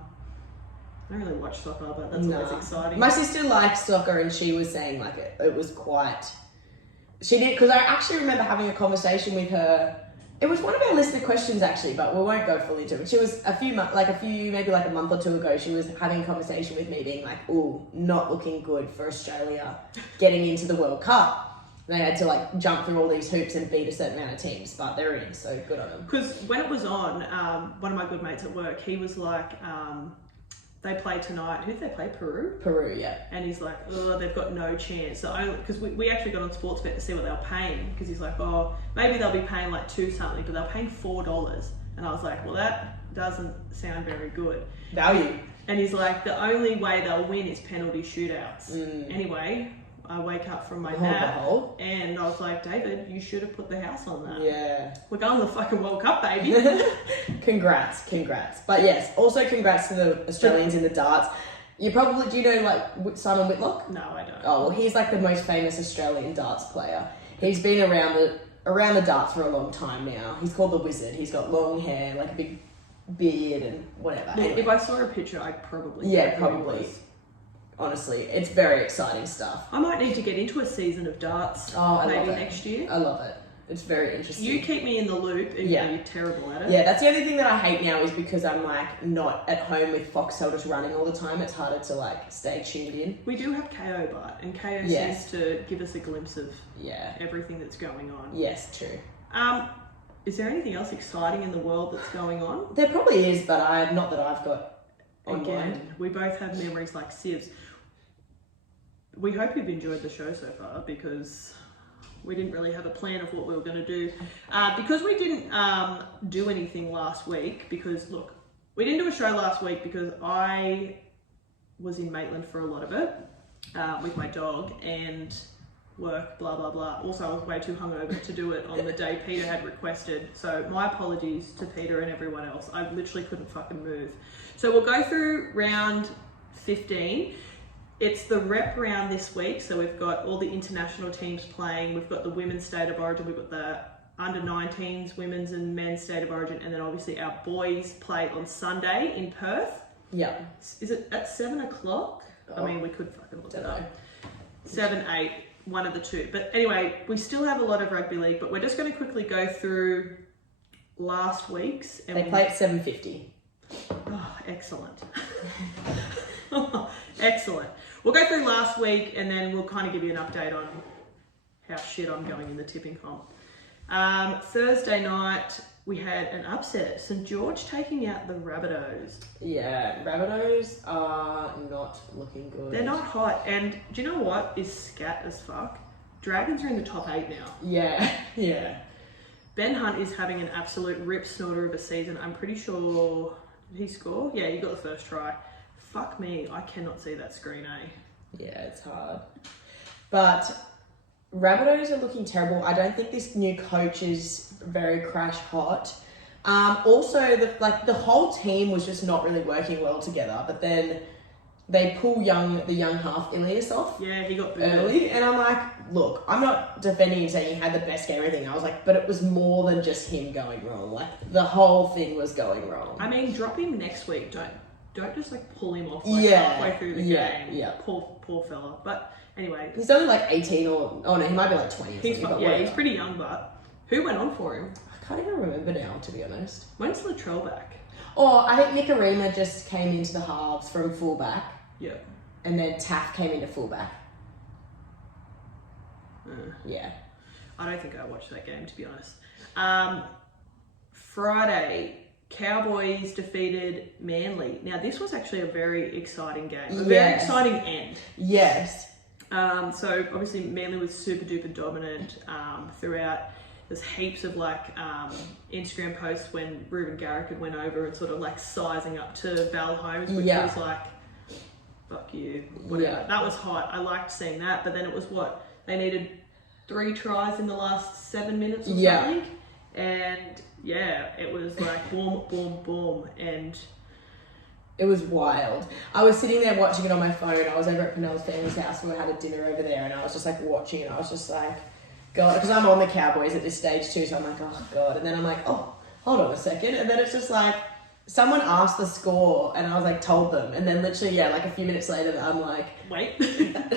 don't really watch soccer, but that's always exciting. My sister likes soccer, and she was saying it was quite. She did, because I actually remember having a conversation with her. It was one of our listener questions actually, but we won't go fully into it. She was maybe a month or two ago, she was having a conversation with me being ooh, not looking good for Australia getting into the World Cup. They had to jump through all these hoops and beat a certain amount of teams, but they're in, so good on them. Because when it was on, one of my good mates at work, he was like, they play tonight. Who did they play? Peru? Peru, yeah. And he's like, oh, they've got no chance. So because we actually got on Sportsbet to see what they were paying, because he's like, oh, maybe they'll be paying 2 something, but they're paying $4. And I was like, well, that doesn't sound very good. Value. And he's like, the only way they'll win is penalty shootouts. Anyway, I wake up from my nap and I was like, David, you should have put the house on that. Yeah. We're going to the fucking World Cup, baby. Congrats. But yes, also congrats to the Australians in the darts. Do you know Simon Whitlock? No, I don't. Oh, well, he's the most famous Australian darts player. He's been around the darts for a long time now. He's called the Wizard. He's got long hair, a big beard and whatever. Anyway. If I saw a picture, I'd probably... Yeah, probably. Honestly, it's very exciting stuff. I might need to get into a season of darts maybe next year. I love it. It's very interesting. You keep me in the loop, even though you're terrible at it. Yeah, that's the only thing that I hate now is because I'm not at home with Foxtel just running all the time. It's harder to stay tuned in. We do have KO Bart, and KO seems to give us a glimpse of everything that's going on. Yes, true. Is there anything else exciting in the world that's going on? There probably is, but not that I've got on Again, mind. We both have memories like sieves. We hope you've enjoyed the show so far, because we didn't really have a plan of what we were going to do. Because we didn't do anything last week, because look, we didn't do a show last week because I was in Maitland for a lot of it with my dog and work, blah, blah, blah. Also, I was way too hungover to do it on the day Peter had requested. So my apologies to Peter and everyone else. I literally couldn't fucking move. So we'll go through round 15. It's the rep round this week, so we've got all the international teams playing. We've got the women's state of origin, we've got the under-19s, women's and men's state of origin, and then obviously our boys play on Sunday in Perth. Yeah. Is it at 7 o'clock? I mean, we could fucking look it up. 7, 8, one of the two. But anyway, we still have a lot of rugby league, but we're just going to quickly go through last week's. And they play at 7:50. Oh, excellent. Excellent. We'll go through last week and then we'll kind of give you an update on how shit I'm going in the tipping comp. Thursday night, we had an upset. St. George taking out the Rabbitohs. Yeah, Rabbitohs are not looking good. They're not hot. And do you know what is scat as fuck? Dragons are in the top 8 now. Yeah, yeah. Ben Hunt is having an absolute rip snorter of a season. I'm pretty sure... Did he score? Yeah, he got the first try. Fuck me, I cannot see that screen, eh? Yeah, it's hard. But Rabbitohs are looking terrible. I don't think this new coach is very crash hot. Also, the whole team was just not really working well together. But then they pull the young half Ilias off. Yeah, he got booted early, and I'm like, look, I'm not defending him saying he had the best game or anything. I was like, but it was more than just him going wrong. Like the whole thing was going wrong. I mean, drop him next week. Don't just like pull him off halfway through the game. Yeah. Poor fella. But anyway, he's only like 18 or no, he might be like 20. He's pretty young. But who went on for him? I can't even remember now, to be honest. When's Latrell back? Oh, I think Nicarima just came into the halves from fullback. Yeah. And then Taff came into fullback. Yeah. I don't think I watched that game, to be honest. Friday, Cowboys defeated Manly. Now, this was actually a very exciting game. A very exciting end. Yes. So, obviously, Manly was super duper dominant throughout. There's heaps of Instagram posts when Ruben Garrick had went over and sort of like sizing up to Val Holmes, which was like, fuck you, whatever. Yeah. That was hot. I liked seeing that. But then it was they needed 3 tries in the last 7 minutes or something. And it was like boom, boom, boom. And it was wild. I was sitting there watching it on my phone. I was over at Penel's family's house and we had a dinner over there, and I was just like watching it. I was just like, God, because I'm on the Cowboys at this stage too, so I'm like, oh God. And then I'm like, oh, hold on a second. And then it's just like, someone asked the score and I was like, told them. And then literally, like a few minutes later, I'm like, wait.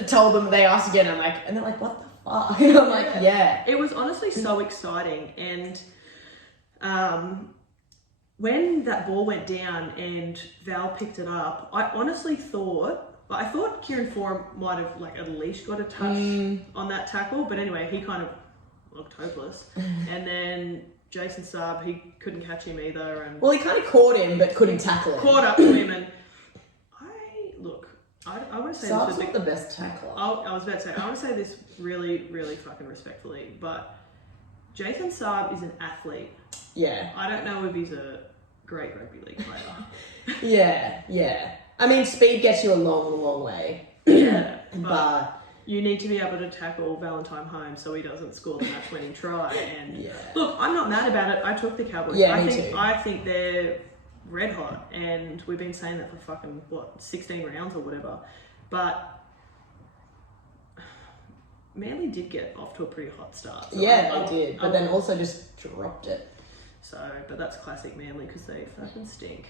Told them, they asked again. I'm like, and they're like, what the fuck? And I'm like, yeah. It was honestly so exciting. And when that ball went down and Val picked it up, I honestly thought Kieran Foran might have like at least got a touch on that tackle. But anyway, he kind of looked hopeless. And then Jason Saab, he couldn't catch him either. And well, he kind of caught him, but couldn't tackle him. Caught up to him, and I want to say Saab's not the best tackler. I was about to say, I want to say this really, really fucking respectfully, but Jason Saab is an athlete. Yeah. I don't know if he's a great rugby league player. Yeah. I mean, speed gets you a long, long way. Yeah, but you need to be able to tackle Valentine Holmes so he doesn't score the match-winning try. And look, I'm not mad about it. I took the Cowboys. Yeah, me too. I think they're red hot, and we've been saying that for fucking 16 rounds or whatever. But Manly did get off to a pretty hot start. So they did, but then also just dropped it. So, but that's classic Manly because they fucking stink.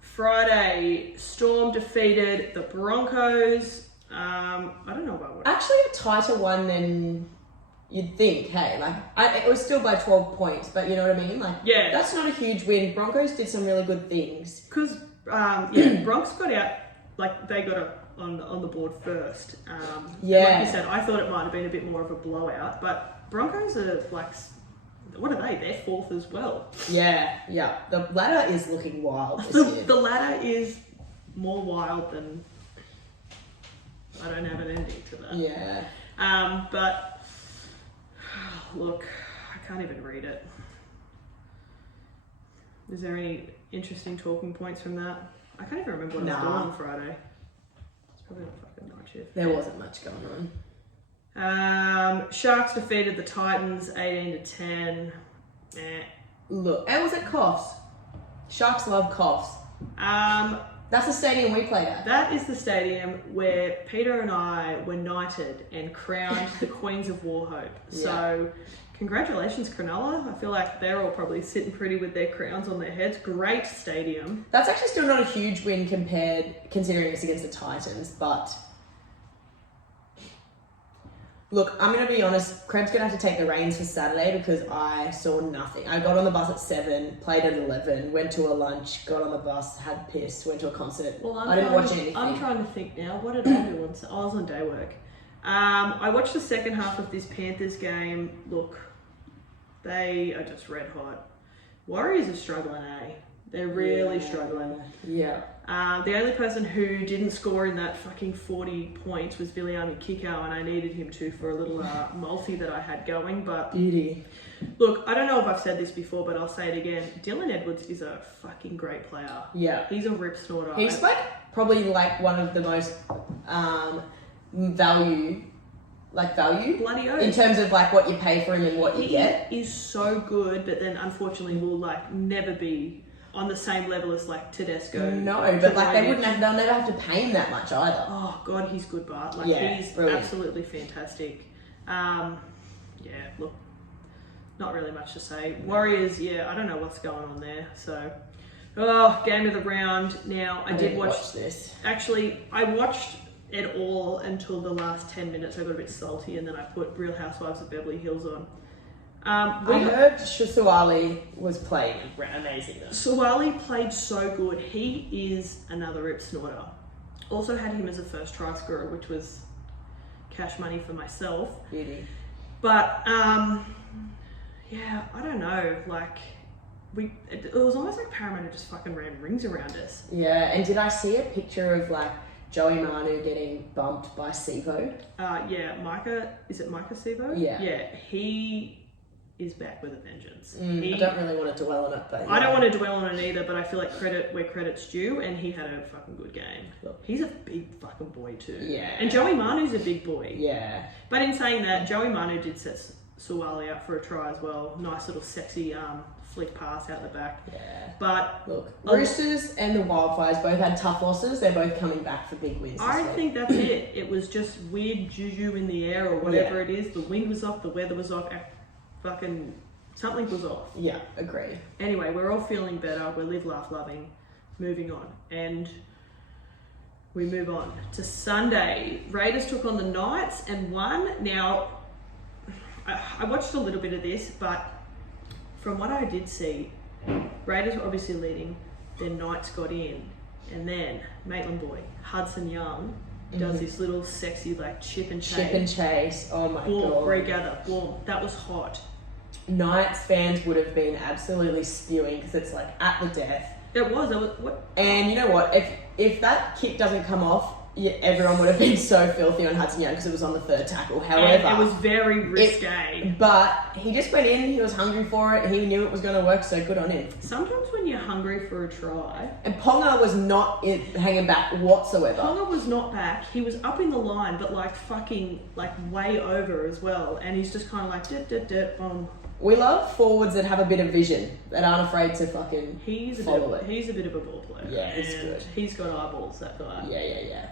Friday, Storm defeated the Broncos. I don't know about what. Actually, a tighter one than you'd think. Hey, it was still by 12 points, but you know what I mean. That's not a huge win. Broncos did some really good things. Because Broncos got out. They got on the board first. Like you said, I thought it might have been a bit more of a blowout, but Broncos are what are they? They're 4th as well. Yeah. The ladder is looking wild this year. The ladder is more wild than... I don't have an ending to that. Yeah. But, look, I can't even read it. Is there any interesting talking points from that? I can't even remember what I was doing on Friday. It's probably not fucking night shift. There wasn't much going on. Sharks defeated the Titans 18-10. Look, and was it coughs? Sharks love coughs. That's the stadium we played at. That is the stadium where Peter and I were knighted and crowned the Queens of Warhope. So, congratulations, Cronulla. I feel like they're all probably sitting pretty with their crowns on their heads. Great stadium. That's actually still not a huge win considering it's against the Titans, but... Look, I'm going to be honest, Kreb's going to have to take the reins for Saturday because I saw nothing. I got on the bus at 7, played at 11, went to a lunch, got on the bus, had piss, went to a concert. I didn't watch anything. I'm trying to think now. What did I do? I was on day work. I watched the second half of this Panthers game. Look, they are just red hot. Warriors are struggling, eh? They're really struggling. Yeah. The only person who didn't score in that fucking 40 points was Viliami Kikau, and I needed him to for a little multi that I had going. But beauty. Look, I don't know if I've said this before, but I'll say it again. Dylan Edwards is a fucking great player. Yeah. He's a rip snorter. He's probably like one of the most value bloody oath. in terms of like what you pay for him and what you get. He is so good, but then unfortunately will like never be on the same level as like Tedesco. No, but like they'll never have to pay him that much either. Oh God, he's good, Bart. Like he's brilliant. Absolutely fantastic. Look, not really much to say. Warriors, I don't know what's going on there. So, game of the round. Now I did watch this. Actually, I watched it all until the last 10 minutes. I got a bit salty, and then I put Real Housewives of Beverly Hills on. I heard Shasuali was playing amazing though. Suwali played so good. He is another rip snorter. Also had him as a first try scorer, which was cash money for myself. Beauty. But I don't know. Like it was almost like Parramatta just fucking ran rings around us. Yeah, and did I see a picture of like Joey Manu getting bumped by Sivo? Micah. Is it Micah Sivo? Yeah. Yeah, he is back with a vengeance. I don't really want to dwell on it, but I don't want to dwell on it either, but I feel like credit where credit's due, and he had a fucking good game. Look. He's a big fucking boy too. Yeah. And Joey Manu's a big boy. Yeah. But in saying that, Joey Manu did set Suwali up for a try as well. Nice little sexy flick pass out the back. Yeah. But look, Roosters and the Wildfires both had tough losses. They're both coming back for big wins. I think that's it. It was just weird juju in the air or whatever it is. The wind was off, the weather was off, fucking something was off. Yeah, agree. Anyway, we're all feeling better. We're live, laugh, loving. Moving on. And we move on to Sunday. Raiders took on the Knights and won. Now, I watched a little bit of this, but from what I did see, Raiders were obviously leading. Then Knights got in. And then, Maitland boy, Hudson Young, does this little sexy like chip and chase. Oh my God. Regather. Boom. That was hot. Knights fans would have been absolutely spewing because it's like at the death. It was what? And you know what? If that kick doesn't come off, everyone would have been so filthy on Hudson Young because it was on the third tackle. However, and it was very risque. But he just went in. He was hungry for it. He knew it was going to work. So good on him. Sometimes when you're hungry for a try, and Ponga was not hanging back whatsoever. Ponga was not back. He was up in the line, but like fucking like way over as well. And he's just kind of like dip, boom. We love forwards that have a bit of vision, that aren't afraid to fucking follow it. He's a bit of a ball player. Yeah, he's good. He's got eyeballs, that guy. Yeah.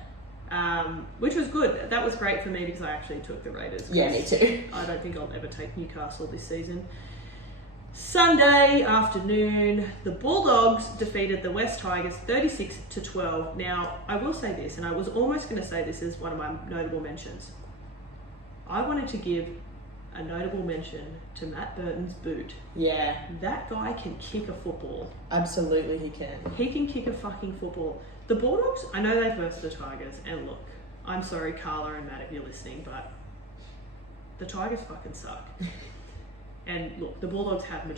Which was good. That was great for me because I actually took the Raiders. Yeah, me too. I don't think I'll ever take Newcastle this season. Sunday afternoon, the Bulldogs defeated the West Tigers 36-12. Now, I will say this, and I was almost going to say this as one of my notable mentions. I wanted to give a notable mention to Matt Burton's boot. Yeah. That guy can kick a football. Absolutely he can. He can kick a fucking football. The Bulldogs, I know they versed the Tigers, and look, I'm sorry Carla and Matt if you're listening, but the Tigers fucking suck. And look, the Bulldogs have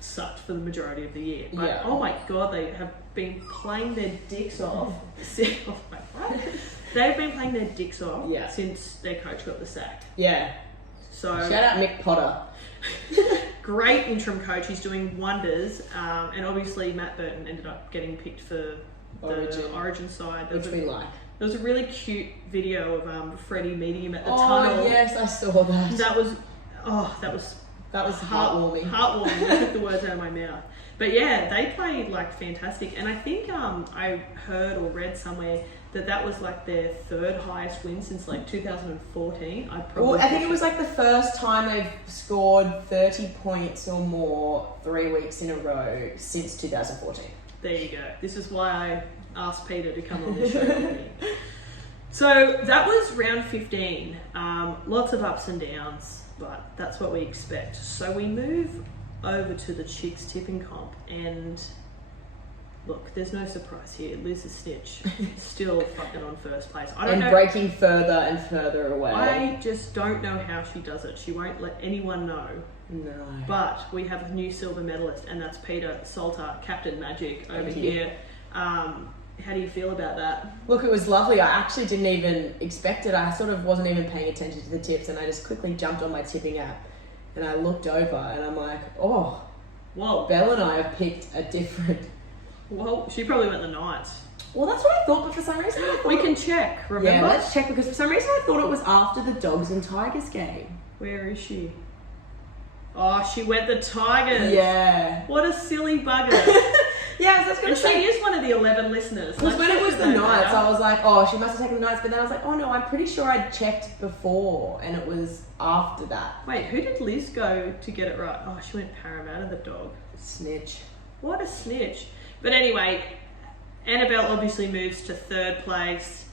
sucked for the majority of the year. But oh my God, they have been playing their dicks off. They've been playing their dicks off since their coach got the sack. Yeah. So shout out Mick Potter. Great interim coach. He's doing wonders. And obviously Matt Burton ended up getting picked for the Origin side. Which we like. There was a really cute video of Freddie meeting him at the tunnel. Oh yes, I saw that. That was heartwarming. Heartwarming. I took the words out of my mouth. But yeah, they played like fantastic. And I think I heard or read somewhere that was like their third highest win since like 2014. I think it was like the first time they've scored 30 points or more 3 weeks in a row since 2014. There you go. This is why I asked Peter to come on the show with me. So that was round 15. Lots of ups and downs, but that's what we expect. So we move over to the Chicks tipping comp, and look, there's no surprise here. Liz is Snitch, still fucking on first place. I don't know. Breaking further and further away. I just don't know how she does it. She won't let anyone know. No. But we have a new silver medalist, and that's Peter Salter, Captain Magic over here. How do you feel about that? Look, it was lovely. I actually didn't even expect it. I sort of wasn't even paying attention to the tips, and I just quickly jumped on my tipping app, and I looked over, and I'm like, oh, whoa. Belle and I have picked a different... Well, she probably went the Knights. Well, that's what I thought, but for some reason I thought... We can check, remember? Yeah, let's check, because for some reason I thought it was after the Dogs and Tigers game. Where is she? Oh, she went the Tigers. Yeah. What a silly bugger. Yeah, so I was going to say... she is one of the 11 listeners. Because when it was the Knights, I was like, oh, she must have taken the Knights. But then I was like, oh no, I'm pretty sure I'd checked before, and it was after that. Wait, who did Liz go to get it right? Oh, she went Parramatta, the dog. Snitch. What a snitch. But anyway, Annabelle obviously moves to 3rd place,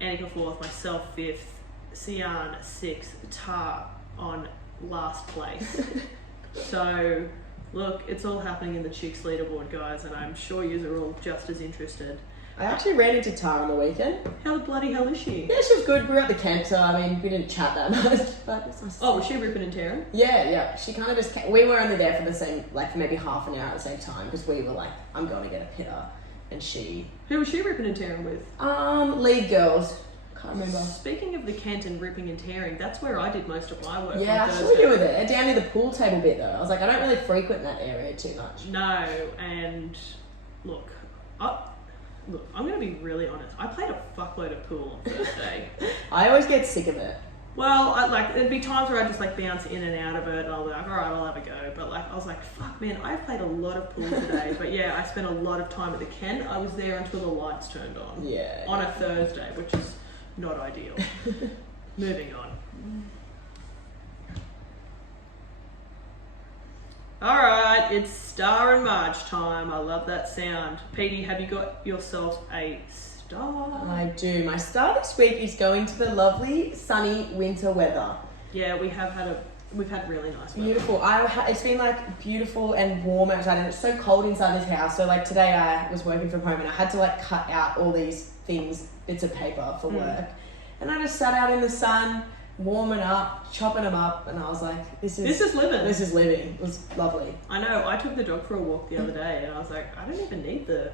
Annika 4th, myself 5th, Sian 6th, Tar on last place. So, look, it's all happening in the Chicks leaderboard, guys, and I'm sure you are all just as interested. I actually ran into Tar on the weekend. How the bloody hell is she? Yeah, she was good. We were at the camp, so I mean, we didn't chat that much, but it was nice. Oh, was she ripping and tearing? Yeah. She kind of just came. We were only there for the same, like, for maybe half an hour at the same time, because we were like, I'm going to get a pitter, and she... Who was she ripping and tearing with? League girls. Can't remember. Speaking of the Kent and ripping and tearing, that's where I did most of my work. Yeah, I saw you were there, down near the pool table bit though. I was like, I don't really frequent that area too much. No, and look, I'm going to be really honest. I played a fuckload of pool on Thursday. I always get sick of it. Well, there'd be times where I'd just like bounce in and out of it, and I'll be like, all right, I'll have a go. But like, I was like, fuck, man, I played a lot of pool today. But yeah, I spent a lot of time at the Kent. I was there until the lights turned on. Yeah. On a Thursday, which is not ideal. Moving on. Alright, it's Star and March time. I love that sound. Petey, have you got yourself a star? I do. My star this week is going to the lovely sunny winter weather. Yeah, we've had really nice weather. Beautiful. It's been like beautiful and warm outside, and it's so cold inside this house. So like today I was working from home and I had to like cut out all these things, bits of paper for work. And I just sat out in the sun, warming up, chopping them up, and I was like, this is living. This is living. It was lovely. I know. I took the dog for a walk the other day, and I was like, I don't even need the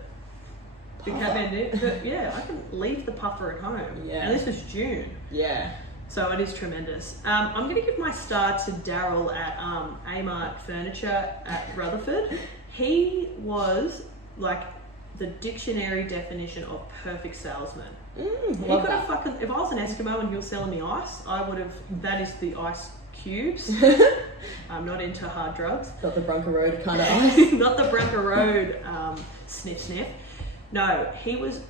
cabin. But yeah, I can leave the puffer at home. Yeah. And this was June. Yeah. So it is tremendous. I'm going to give my star to Daryl at Amart Furniture at Rutherford. He was like the dictionary definition of perfect salesman. He could have fucking, if I was an Eskimo and he was selling me ice, I would have, that is the ice cubes. I'm not into hard drugs. Not the Brunker Road kind of ice. Not the Brunker Road sniff. No, he was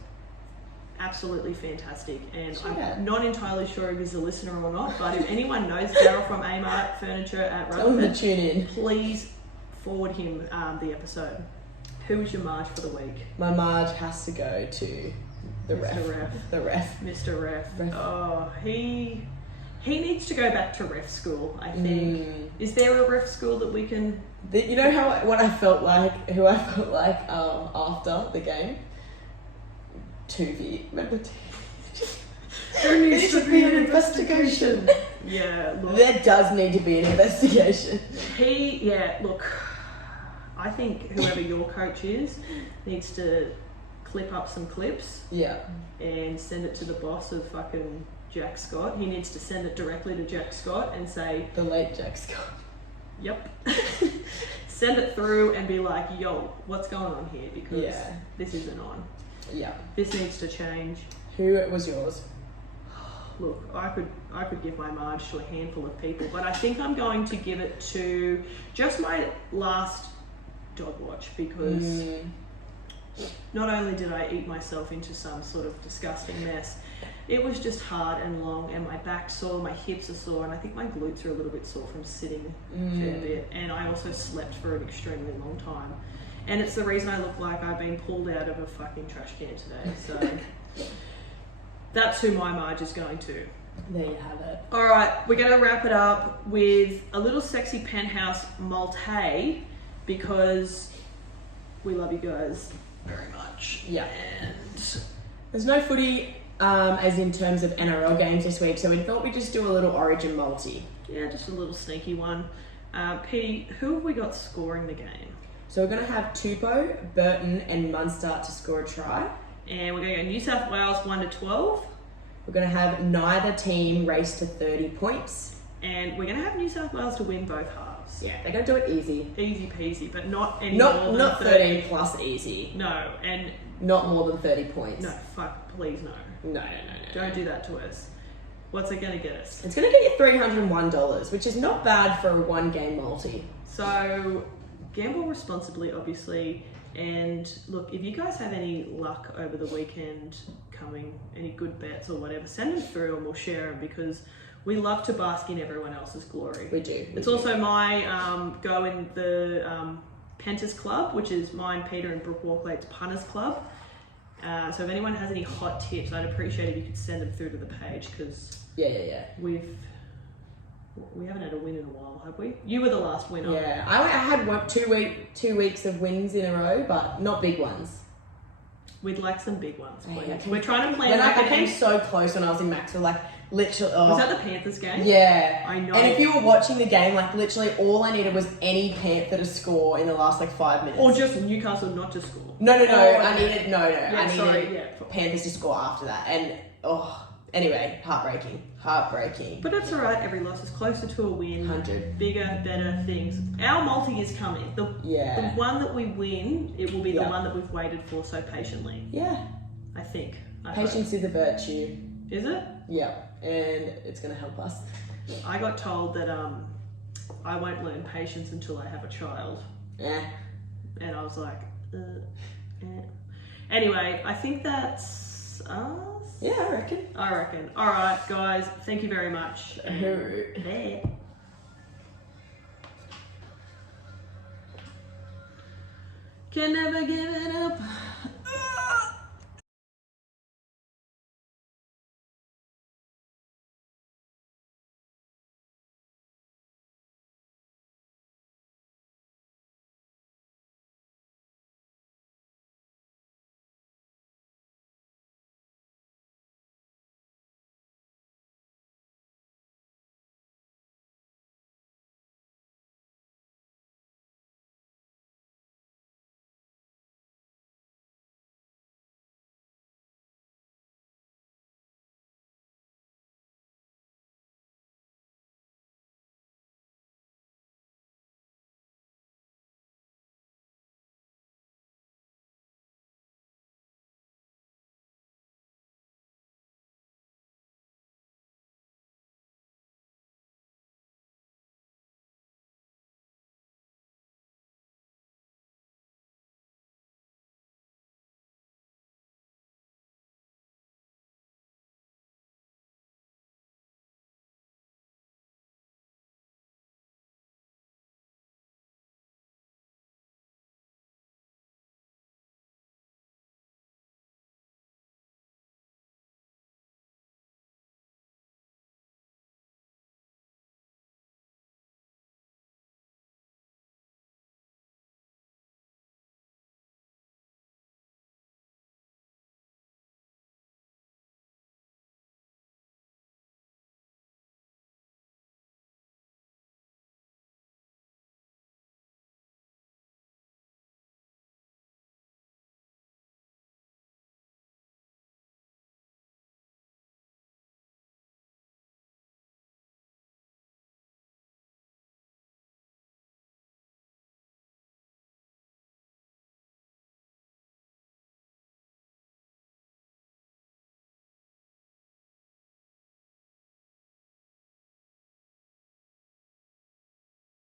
absolutely fantastic, and I'm not entirely sure if he's a listener or not, but if anyone knows Daryl from Amart Furniture at Rutherford, tell him to tune in. Please forward him the episode. Who was your Marge for the week? My Marge has to go to the ref. Mr. Ref. Oh, he needs to go back to ref school, I think. Is there a ref school that we can... You know who I felt like after the game? Tuvey. Remember Tuvey? There needs to be an investigation. Yeah, look. There does need to be an investigation. Look, I think whoever your coach is needs to clip up some clips. Yeah. And send it to the boss of fucking Jack Scott. He needs to send it directly to Jack Scott and say... The late Jack Scott. Yep. Send it through and be like, yo, what's going on here? Because this isn't on. Yeah. This needs to change. Who was yours? Look, I could give my Marge to a handful of people, but I think I'm going to give it to just my last dog watch, because not only did I eat myself into some sort of disgusting mess, it was just hard and long, and my back's sore, my hips are sore, and I think my glutes are a little bit sore from sitting a fair bit, and I also slept for an extremely long time. And it's the reason I look like I've been pulled out of a fucking trash can today. So that's who my Marge is going to. There you have it. All right, we're going to wrap it up with a little sexy penthouse Maltese, because we love you guys very much. Yeah. And there's no footy as in terms of NRL games this week, so we thought we'd just do a little Origin multi. Yeah, just a little sneaky one. P, who have we got scoring the game? So we're going to have Tupou, Burton and Munster to score a try. And we're going to go New South Wales 1-12. We're going to have neither team race to 30 points. And we're going to have New South Wales to win both halves. $30. Yeah, they're gonna do it easy. Easy peasy, but not any more than Not 13 plus easy. No, and not more than 30 points. No, fuck, please no. No. Don't do that to us. What's it gonna get us? It's gonna get you $301, which is not bad for a one game multi. So gamble responsibly, obviously. And look, if you guys have any luck over the weekend coming, any good bets or whatever, send them through and we'll share them because we love to bask in everyone else's glory. We do. It's also my go in the Pentas Club, which is mine, Peter, and Brooke Walklate's Punters Club. So if anyone has any hot tips, I'd appreciate if you could send them through to the page because we haven't had a win in a while, have we? You were the last winner. Yeah, I had 2 weeks of wins in a row, but not big ones. We'd like some big ones, please. Yeah, We're trying to plan. I came so close when I was in Maxwell, like literally. Oh. Was that the Panthers game? Yeah, I know. And if you were watching the game, like literally all I needed was any Panther to score in the last like 5 minutes. Or just Newcastle not to score. No. Oh, I needed I needed yeah. Panthers to score after that, and anyway, heartbreaking. But it's alright, every loss is closer to a win. 100. Bigger, better things. Our multi is coming. The one that we win, it will be the one that we've waited for so patiently. Yeah. I think. Patience is a virtue. Is it? Yeah, and it's going to help us. I got told that I won't learn patience until I have a child. And I was like, Anyway, I think that's us. Yeah, I reckon. All right, guys. Thank you very much. Can never give it up.